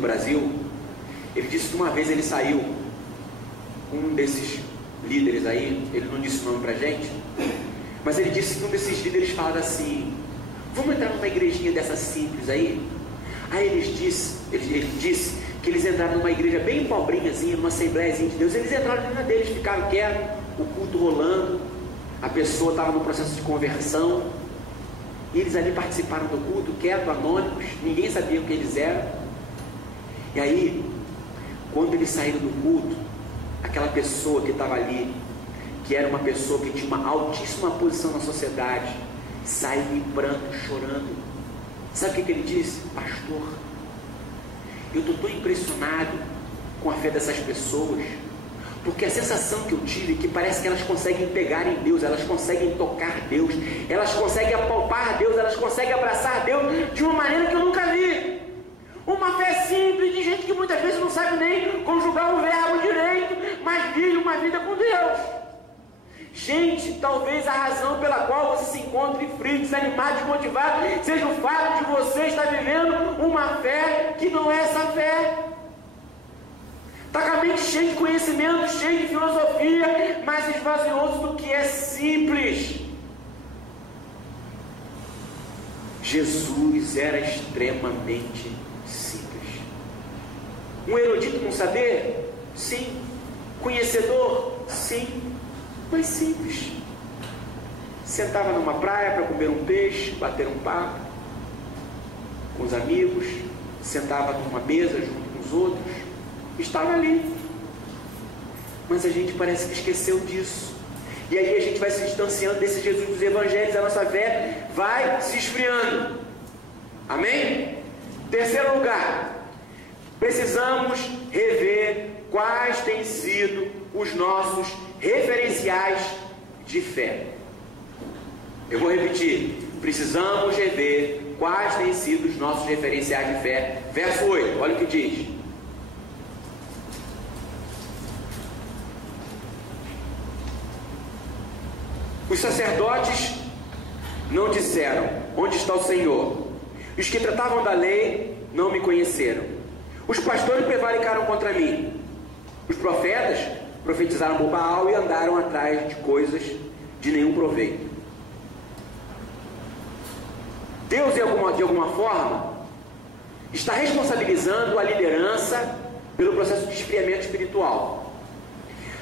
Brasil. Ele disse que uma vez ele saiu, um desses líderes aí, ele não disse o nome pra gente, mas ele disse que um desses líderes falava assim: vamos entrar numa igrejinha dessa simples aí? Aí ele disse que eles entraram numa igreja bem pobrinhazinha, numa assembleiazinha de Deus. Eles entraram na deles, ficaram quietos, o culto rolando, a pessoa estava no processo de conversão, e eles ali participaram do culto, quietos, anônimos, ninguém sabia o que eles eram. E aí, quando eles saíram do culto, aquela pessoa que estava ali, que era uma pessoa que tinha uma altíssima posição na sociedade, saiu em pranto, chorando. Sabe o que ele disse? Pastor, eu estou tão impressionado com a fé dessas pessoas, porque a sensação que eu tive é que parece que elas conseguem pegar em Deus, elas conseguem tocar Deus, elas conseguem apalpar Deus, elas conseguem abraçar Deus de uma maneira que eu nunca vi. Uma fé simples de gente que muitas vezes não sabe nem conjugar um verbo direito, mas vive uma vida com Deus. Gente, talvez a razão pela qual você se encontre frio, desanimado, desmotivado, seja o fato de você estar vivendo uma fé que não é essa fé. Está com a mente cheia de conhecimento, cheia de filosofia, mas esvaziou-se do que é simples. Jesus era extremamente simples. Um erudito com saber? Sim. Conhecedor? Sim. Mas simples. Sentava numa praia para comer um peixe, bater um papo com os amigos, sentava numa mesa junto com os outros, estava ali. Mas a gente parece que esqueceu disso. E aí a gente vai se distanciando desse Jesus dos evangelhos, a nossa fé vai se esfriando. Amém? Terceiro lugar, precisamos rever quais têm sido os nossos referenciais de fé. Eu vou repetir. Precisamos rever quais têm sido os nossos referenciais de fé. Verso 8, olha o que diz. Os sacerdotes não disseram: onde está o Senhor? Os que tratavam da lei não me conheceram. Os pastores prevaricaram contra mim. Os profetas profetizaram por Baal e andaram atrás de coisas de nenhum proveito. Deus, de alguma forma, está responsabilizando a liderança pelo processo de esfriamento espiritual.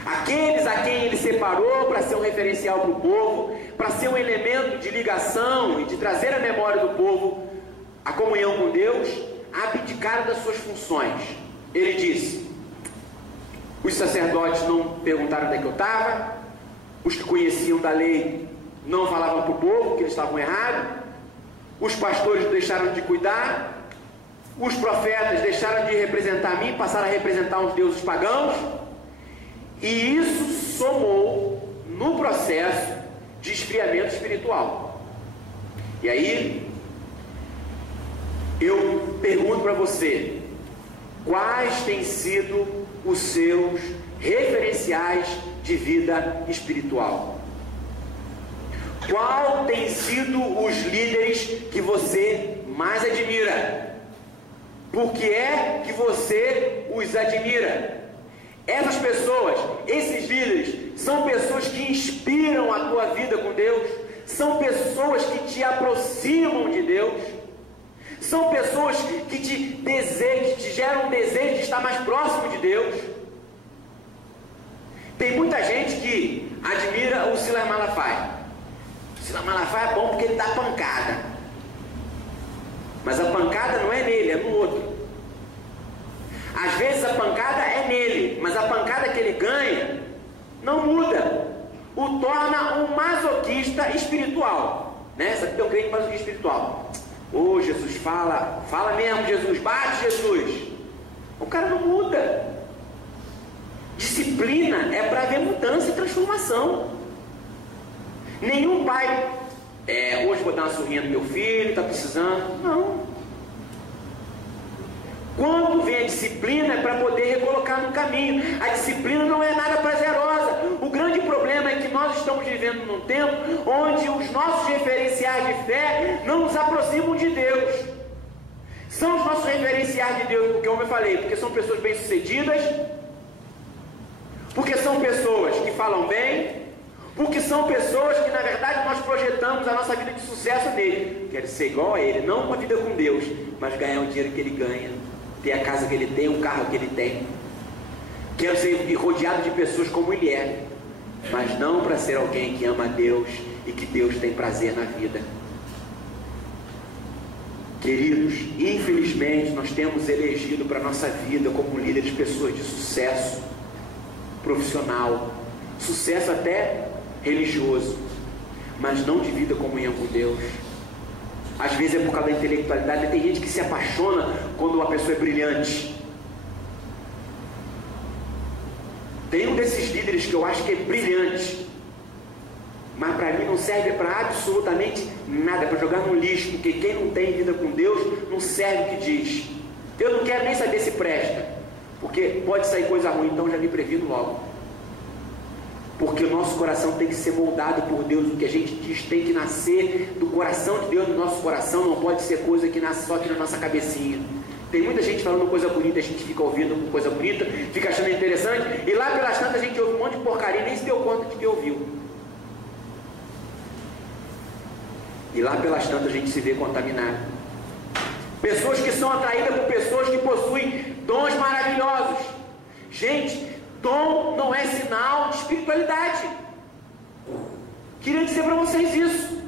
Aqueles a quem Ele separou para ser um referencial para o povo, para ser um elemento de ligação e de trazer à memória do povo a comunhão com Deus, abdicaram das suas funções. Ele disse: os sacerdotes não perguntaram onde é que eu estava, os que conheciam da lei não falavam para o povo que eles estavam errados, os pastores deixaram de cuidar, os profetas deixaram de representar a mim, passaram a representar os deuses pagãos, e isso somou no processo de esfriamento espiritual. E aí eu pergunto para você: quais têm sido os seus referenciais de vida espiritual? Qual tem sido os líderes que você mais admira? Por que é que você os admira? Essas pessoas, esses líderes, são pessoas que inspiram a tua vida com Deus, são pessoas que te aproximam de Deus, são pessoas que te geram um desejo de estar mais próximo de Deus. Tem muita gente que admira o Silas Malafaia. O Silas Malafaia é bom porque ele dá pancada, mas a pancada não é nele, é no outro. Às vezes a pancada é nele, mas a pancada que ele ganha não muda, o torna um masoquista espiritual, né? Sabe que tem um crente masoquista espiritual. Ô Jesus, fala mesmo, Jesus, bate Jesus. O cara não muda. Disciplina é para haver mudança e transformação. Nenhum pai, hoje vou dar uma surrinha no meu filho, está precisando. Não. Quando vem a disciplina é para poder recolocar no caminho. A disciplina não é nada prazerosa. O grande problema é que nós estamos vivendo num tempo onde os nossos referenciais de fé não nos aproximam de Deus. São os nossos referenciais de Deus, porque, como eu falei, porque são pessoas bem-sucedidas, porque são pessoas que falam bem, porque são pessoas que, na verdade, nós projetamos a nossa vida de sucesso nele. Quero ser igual a ele, não uma vida com Deus, mas ganhar o dinheiro que ele ganha, ter a casa que ele tem, o carro que ele tem. Quero ser rodeado de pessoas como ele é, mas não para ser alguém que ama a Deus e que Deus tem prazer na vida. Queridos, infelizmente nós temos elegido para a nossa vida como líderes pessoas de sucesso profissional, sucesso até religioso, mas não de vida comunhão com Deus. Às vezes é por causa da intelectualidade. Tem gente que se apaixona quando uma pessoa é brilhante. Tem um desses líderes que eu acho que é brilhante, mas para mim não serve para absolutamente nada, para jogar no lixo, porque quem não tem vida com Deus não serve o que diz. Eu não quero nem saber se presta, porque pode sair coisa ruim, então já me previno logo. Porque o nosso coração tem que ser moldado por Deus. O que a gente diz tem que nascer do coração de Deus no nosso coração. Não pode ser coisa que nasce só aqui na nossa cabecinha. Tem muita gente falando coisa bonita, a gente fica ouvindo coisa bonita, fica achando interessante, e lá pelas tantas a gente ouve um monte de porcaria e nem se deu conta de que ouviu. E lá pelas tantas a gente se vê contaminado. Pessoas que são atraídas por pessoas que possuem dons maravilhosos. Gente, dom não é sinal de espiritualidade. Queria dizer para vocês isso.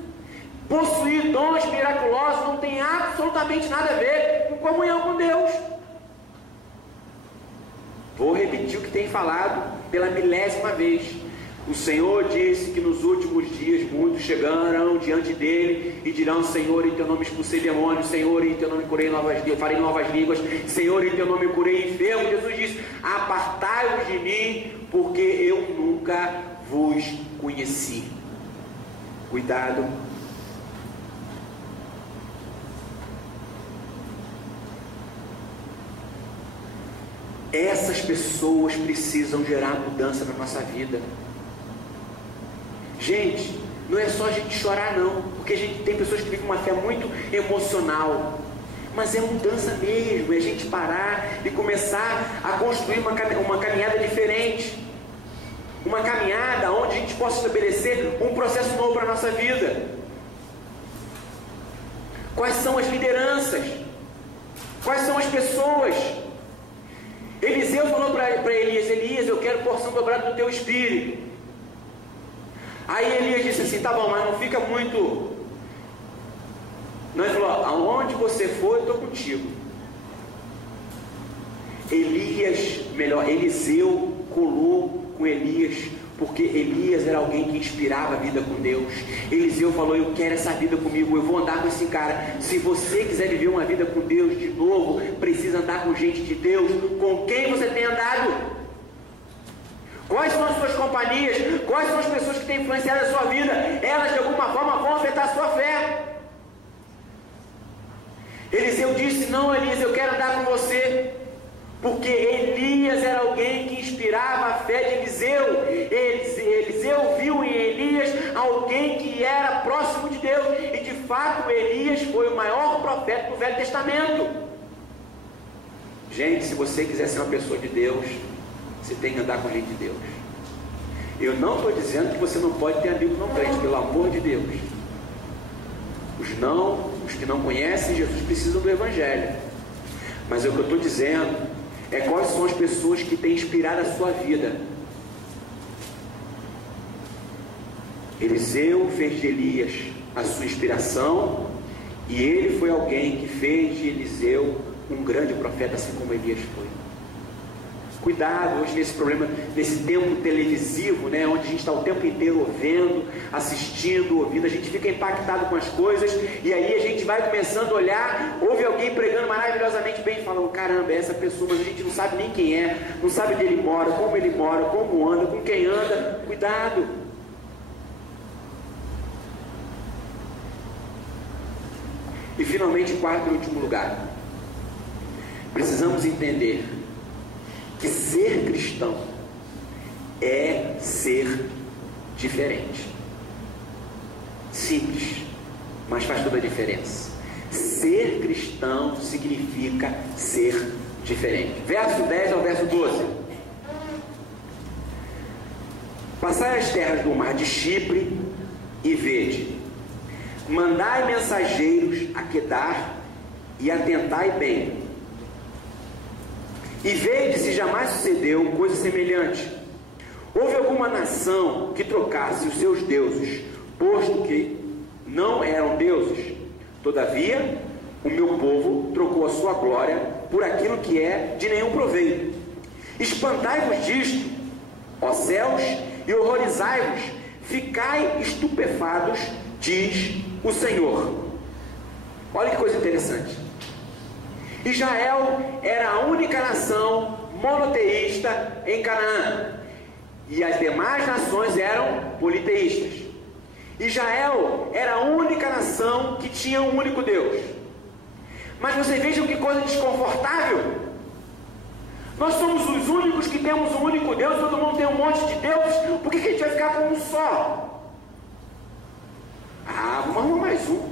Possuir dons miraculosos não tem absolutamente nada a ver com comunhão com Deus. Vou repetir o que tem falado pela 1000ª vez. O Senhor disse que nos últimos dias muitos chegarão diante dele e dirão: Senhor, em teu nome expulsei demônios, Senhor, em teu nome farei novas línguas, Senhor, em teu nome curei enfermos. Jesus disse: apartai-vos de mim, porque eu nunca vos conheci. Cuidado. Essas pessoas precisam gerar mudança na nossa vida. Gente, não é só a gente chorar não, porque a gente tem pessoas que vivem uma fé muito emocional, mas é mudança mesmo, é a gente parar e começar a construir uma caminhada diferente, uma caminhada onde a gente possa estabelecer um processo novo para a nossa vida. Quais são as lideranças? Quais são as pessoas? Eliseu falou para Elias: Elias, eu quero porção dobrada do teu espírito. Aí Elias disse assim: tá bom, mas não fica muito. Não, ele falou: aonde você for, eu estou contigo. Eliseu colou com Elias, porque Elias era alguém que inspirava a vida com Deus. Eliseu falou: eu quero essa vida comigo, eu vou andar com esse cara. Se você quiser viver uma vida com Deus de novo, precisa andar com gente de Deus. Com quem você tem andado? Quais são as suas companhias? Quais são as pessoas que têm influenciado a sua vida? Elas de alguma forma vão afetar a sua fé. Eliseu disse: não, Elias, eu quero andar com você. Porque Elias era alguém que inspirava a fé de Eliseu. Eliseu viu em Elias alguém que era próximo de Deus. E de fato Elias foi o maior profeta do Velho Testamento. Gente, se você quiser ser uma pessoa de Deus, você tem que andar com gente de Deus. Eu não estou dizendo que você não pode ter amigo não crente, pelo amor de Deus. Os que não conhecem Jesus precisam do Evangelho. Mas o que eu estou dizendo é quais são as pessoas que têm inspirado a sua vida. Eliseu fez de Elias a sua inspiração, e ele foi alguém que fez de Eliseu um grande profeta, assim como Elias foi. Cuidado hoje nesse tempo televisivo, né, onde a gente está o tempo inteiro vendo, assistindo, ouvindo, a gente fica impactado com as coisas, e aí a gente vai começando a olhar, ouve alguém pregando maravilhosamente bem, falando: caramba, é essa pessoa, mas a gente não sabe nem quem é, não sabe onde ele mora, como anda, com quem anda. Cuidado. E finalmente, em quarto e último lugar, precisamos entender que ser cristão é ser diferente. Simples, mas faz toda a diferença. Ser cristão significa ser diferente. Verso 10 ao verso 12. Passai as terras do mar de Chipre e vede. Mandai mensageiros a Quedar e atentai bem. E vede se jamais sucedeu coisa semelhante. Houve alguma nação que trocasse os seus deuses, posto que não eram deuses? Todavia, o meu povo trocou a sua glória por aquilo que é de nenhum proveito. Espantai-vos disto, ó céus, e horrorizai-vos, ficai estupefados, diz o Senhor. Olha que coisa interessante. Israel era a única nação monoteísta em Canaã, e as demais nações eram politeístas. Israel era a única nação que tinha um único Deus. Mas vocês vejam que coisa desconfortável. Nós somos os únicos que temos um único Deus, todo mundo tem um monte de deuses, por que a gente vai ficar com um só? Ah, vamos arrumar mais um.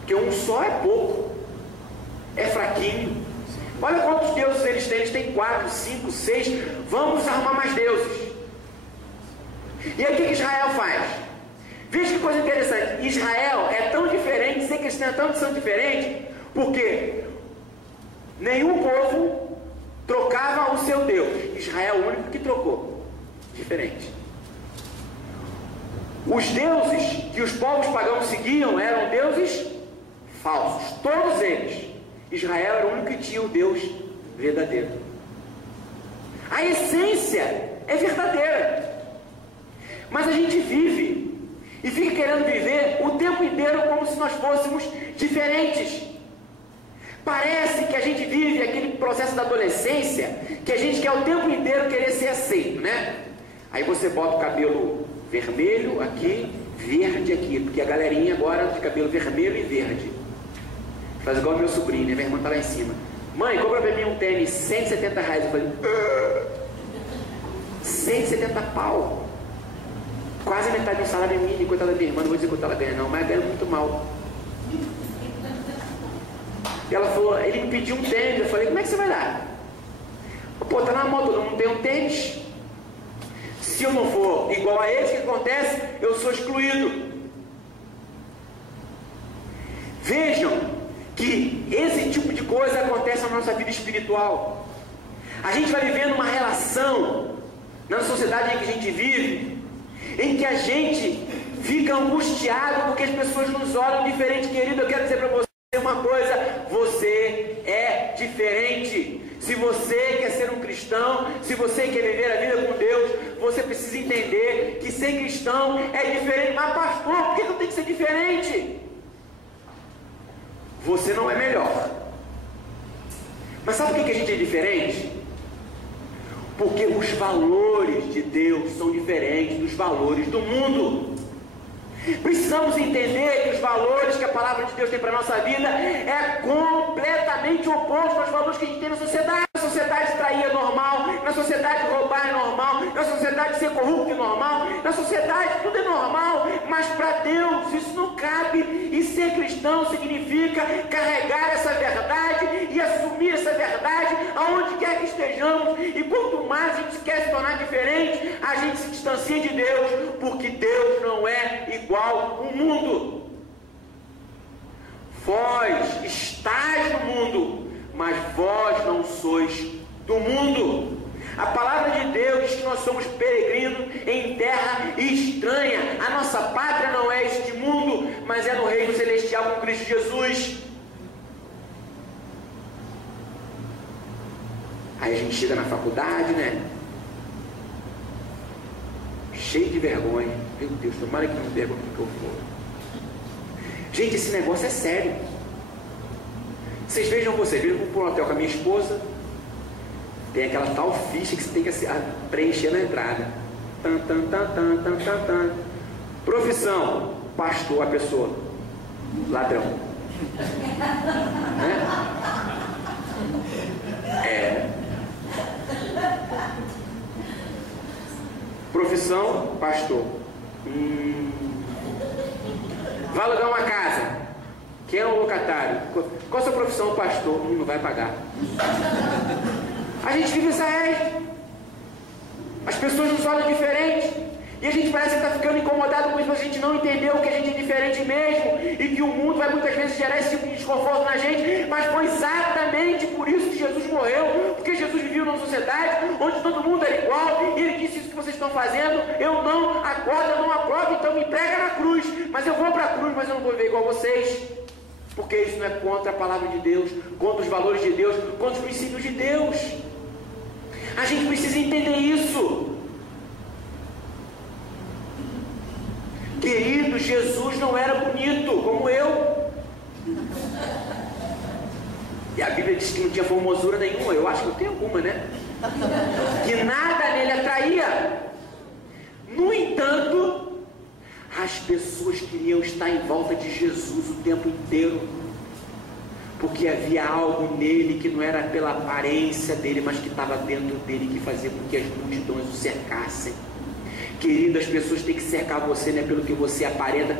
Porque um só é pouco, é fraquinho. Olha quantos deuses eles têm 4, 5, 6, vamos arrumar mais deuses. E aí o que Israel faz? Veja que coisa interessante, Israel é tão diferente, ser cristão é tão diferente, porque nenhum povo trocava o seu Deus. Israel é o único que trocou. Diferente. Os deuses que os povos pagãos seguiam eram deuses falsos. Todos eles. Israel era o único que tinha o Deus verdadeiro. A essência é verdadeira. Mas a gente vive e fica querendo viver o tempo inteiro como se nós fôssemos diferentes. Parece que a gente vive aquele processo da adolescência, que a gente quer o tempo inteiro querer ser aceito, né? Aí você bota o cabelo vermelho aqui, verde aqui, porque a galerinha agora de cabelo vermelho e verde. Faz igual meu sobrinho, né? Minha irmã tá lá em cima. Mãe, compra pra mim um tênis, 170 reais. Eu falei, 170 pau. Quase metade do salário mínimo, coitada da minha irmã, não vou dizer quanto ela ganha não, mas ganha muito mal. E ela falou, ele me pediu um tênis. Eu falei, como é que você vai dar? Pô, tá na moda, todo mundo tem um tênis. Se eu não for igual a eles, o que acontece? Eu sou excluído. Vejam que esse tipo de coisa acontece na nossa vida espiritual. A gente vai vivendo uma relação na sociedade em que a gente vive, em que a gente fica angustiado porque as pessoas nos olham diferente. Querido, eu quero dizer para você uma coisa, você é diferente. Se você quer ser um cristão, se você quer viver a vida com Deus, você precisa entender que ser cristão é diferente. Mas pastor, por que eu tenho que ser diferente? Você não é melhor. Mas sabe por que a gente é diferente? Porque os valores de Deus são diferentes dos valores do mundo. Precisamos entender que os valores que a palavra de Deus tem para a nossa vida é completamente oposto aos valores que a gente tem na sociedade. Na sociedade trair é normal, na sociedade roubar é normal, na sociedade ser corrupto é normal, na sociedade tudo é normal, mas para Deus isso não cabe. E ser cristão significa carregar essa verdade e assumir essa verdade aonde quer que estejamos. E quanto mais a gente quer se tornar diferente, a gente se distancia de Deus, porque Deus não é igual ao mundo. Vós estáis no mundo, mas vós não sois do mundo. A palavra de Deus diz que nós somos peregrinos em terra estranha. A nossa pátria não é este mundo, mas é no reino celestial com Cristo Jesus. Aí a gente chega na faculdade, né? Cheio de vergonha. Meu Deus, tomara que não pergunte o que eu for. Gente, esse negócio é sério. Vocês vejam, vejam para um hotel com a minha esposa, tem aquela tal ficha que você tem que preencher na entrada. Tan, tan, tan, tan, tan, tan, tan. Profissão, pastor, a pessoa, ladrão. Né? É. Profissão, pastor. Vai alugar uma casa. Quem é o locatário? Qual a sua profissão, pastor? Não vai pagar. A gente vive essa regra. As pessoas nos olham diferente. E a gente parece que está ficando incomodado com isso, mas a gente não entendeu que a gente é diferente mesmo. E que o mundo vai muitas vezes gerar esse tipo de desconforto na gente. Mas foi exatamente por isso que Jesus morreu. Porque Jesus vivia numa sociedade onde todo mundo era igual. E ele disse: isso que vocês estão fazendo, eu não acordo, eu não aprovo, então me prega na cruz. Mas eu vou para a cruz, mas eu não vou viver igual vocês. Porque isso não é contra a palavra de Deus, contra os valores de Deus, contra os princípios de Deus. A gente precisa entender isso. Querido, Jesus não era bonito como eu. E a Bíblia diz que não tinha formosura nenhuma. Eu acho que tem alguma, né? Que nada nele atraía. No entanto, as pessoas queriam estar em volta de Jesus o tempo inteiro. porque havia algo nele que não era pela aparência dele, mas que estava dentro dele, que fazia com que as multidões o cercassem. Querido, as pessoas têm que cercar você, não é pelo que você aparenta,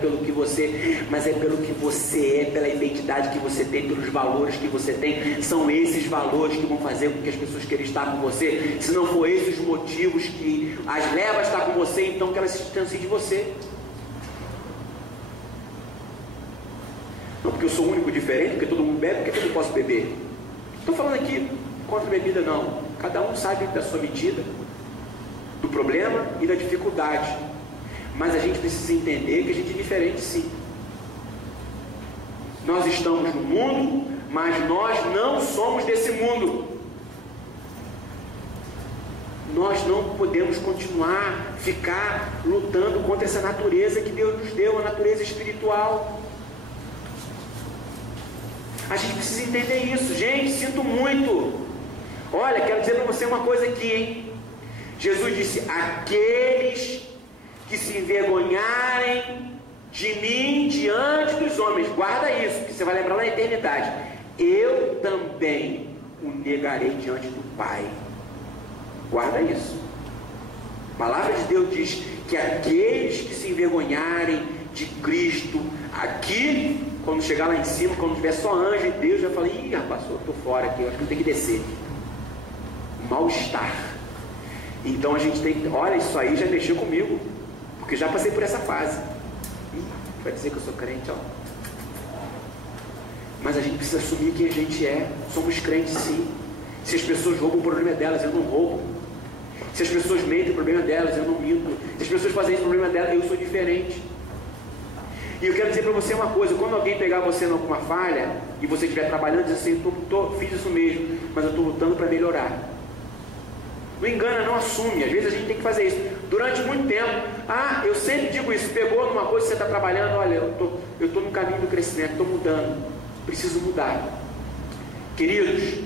mas é pelo que você é, pela identidade que você tem, pelos valores que você tem. São esses valores que vão fazer com que as pessoas queiram estar com você. Se não for esses os motivos que as leva a estar com você, então que elas se distanciem de você. Não porque eu sou o único diferente, porque todo mundo bebe, porque eu não posso beber. Estou falando aqui contra a bebida, não. Cada um sabe da sua medida, do problema e da dificuldade, mas a gente precisa entender que a gente é diferente, sim. Nós estamos no mundo, mas nós não somos desse mundo. Nós não podemos ficar lutando contra essa natureza que Deus nos deu, a natureza espiritual. A gente precisa entender isso. Gente, sinto muito. Olha, quero dizer para você uma coisa aqui, hein? Jesus disse: aqueles que se envergonharem de mim diante dos homens, guarda isso, que você vai lembrar lá na eternidade, eu também o negarei diante do Pai. Guarda isso. A palavra de Deus diz que aqueles que se envergonharem de Cristo, aqui, quando chegar lá em cima, quando tiver só anjo e Deus, já fala: ih, rapaz, eu estou fora aqui, eu acho que eu tenho que descer. Mal-estar. Então a gente tem que, olha, isso aí já mexeu comigo, porque já passei por essa fase. Vai dizer que eu sou crente, ó. Mas a gente precisa assumir quem a gente é. Somos crentes, sim. Se as pessoas roubam, o problema é delas, eu não roubo. Se as pessoas mentem, o problema é delas, eu não minto. Se as pessoas fazem isso, o problema é delas, eu sou diferente. E eu quero dizer para você uma coisa: quando alguém pegar você em alguma falha e você estiver trabalhando, diz assim: fiz isso mesmo, mas eu estou lutando para melhorar. Não engana, não assume. Às vezes a gente tem que fazer isso durante muito tempo. Eu sempre digo isso: pegou numa coisa que você está trabalhando, olha, eu estou no caminho do crescimento, estou mudando, preciso mudar. Queridos,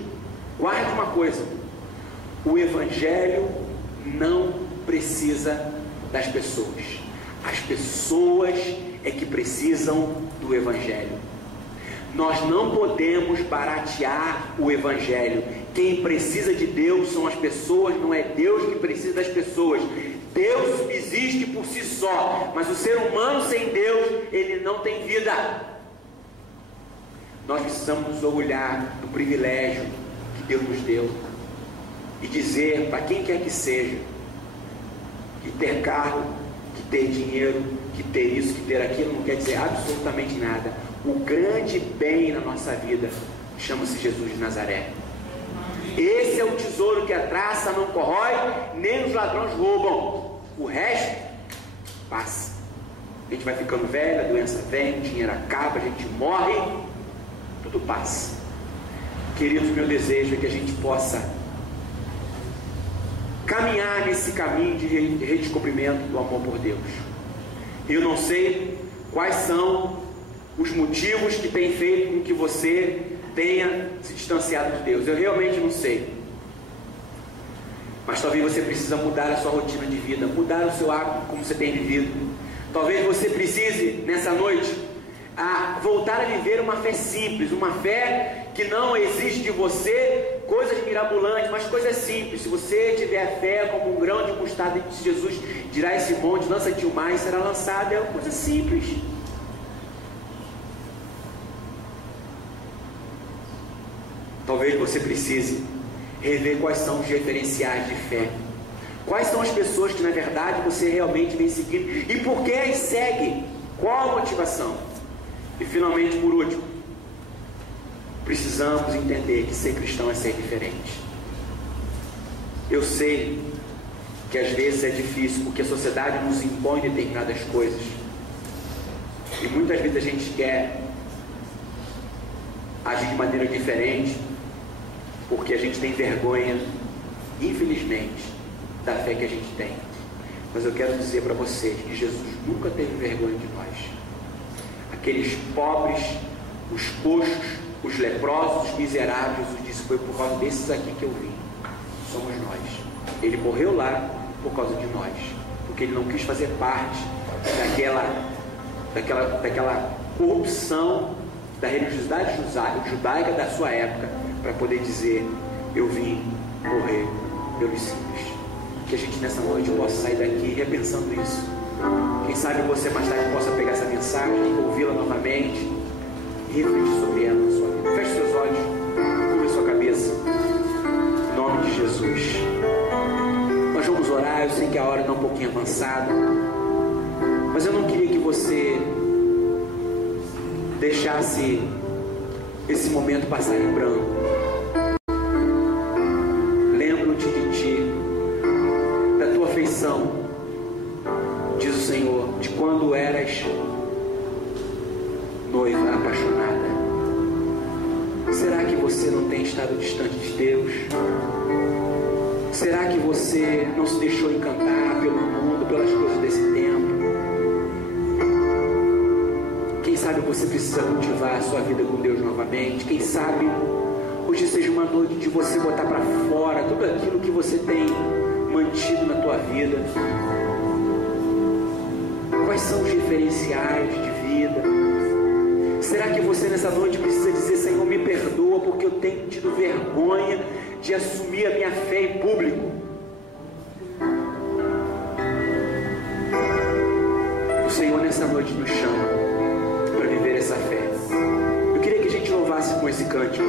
guarde uma coisa: o Evangelho não precisa das pessoas, as pessoas é que precisam do Evangelho. Nós não podemos baratear o Evangelho. Quem precisa de Deus são as pessoas, não é Deus que precisa das pessoas. Deus existe por si só, mas o ser humano sem Deus, ele não tem vida. Nós precisamos nos orgulhar do privilégio que Deus nos deu e dizer para quem quer que seja que ter carro, que ter dinheiro, que ter isso, que ter aquilo não quer dizer absolutamente nada. O grande bem na nossa vida chama-se Jesus de Nazaré. Esse é o tesouro que a traça não corrói, nem os ladrões roubam. O resto passa. A gente vai ficando velho, a doença vem, o dinheiro acaba, a gente morre, tudo passa. Queridos, meu desejo é que a gente possa caminhar nesse caminho de redescobrimento do amor por Deus. Eu não sei quais são os motivos que têm feito com que você tenha se distanciado de Deus. Eu realmente não sei. Mas talvez você precise mudar a sua rotina de vida, mudar o seu hábito, como você tem vivido. Talvez você precise, nessa noite, voltar a viver uma fé simples, uma fé que não exige de você coisas mirabolantes, mas coisas simples. Se você tiver fé como um grão de mostarda, Jesus dirá esse monte: lança-te o mar e será lançado. É uma coisa simples. Talvez você precise rever quais são os referenciais de fé. Quais são as pessoas que na verdade você realmente vem seguindo e por que as segue? Qual a motivação? E finalmente, por último, precisamos entender que ser cristão é ser diferente. Eu sei que às vezes é difícil, porque a sociedade nos impõe determinadas coisas. E muitas vezes a gente quer agir de maneira diferente, porque a gente tem vergonha, infelizmente, da fé que a gente tem. Mas eu quero dizer para vocês que Jesus nunca teve vergonha de nós. Aqueles pobres, os coxos, os leprosos, os miseráveis, Jesus disse: foi por causa desses aqui que eu vim. Somos nós. Ele morreu lá por causa de nós, porque ele não quis fazer parte daquela corrupção da religiosidade judaica da sua época, para poder dizer: eu vim morrer pelos simples. Que a gente nessa noite possa sair daqui repensando isso. Quem sabe você mais tarde possa pegar essa mensagem, ouvi-la novamente e refletir sobre ela na sua vida. Feche seus olhos, cubra sua cabeça, em nome de Jesus. Nós vamos orar. Eu sei que a hora está um pouquinho avançada, mas eu não queria que você deixasse esse momento passar em branco. Lembro-te de ti, da tua afeição, diz o Senhor, de quando eras noiva apaixonada. Será que você não tem estado distante de Deus? Será que você não se deixou encantar pelo mundo, pelas coisas desse tempo? Quem sabe você precisa cultivar a sua vida com Deus novamente. Quem sabe hoje seja uma noite de você botar para fora tudo aquilo que você tem mantido na tua vida. Quais são os referenciais de vida? Será que você nessa noite precisa dizer: Senhor, me perdoa porque eu tenho tido vergonha de assumir a minha fé em público? O Senhor nessa noite nos chama para viver essa fé. Eu queria que a gente louvasse com esse cântico.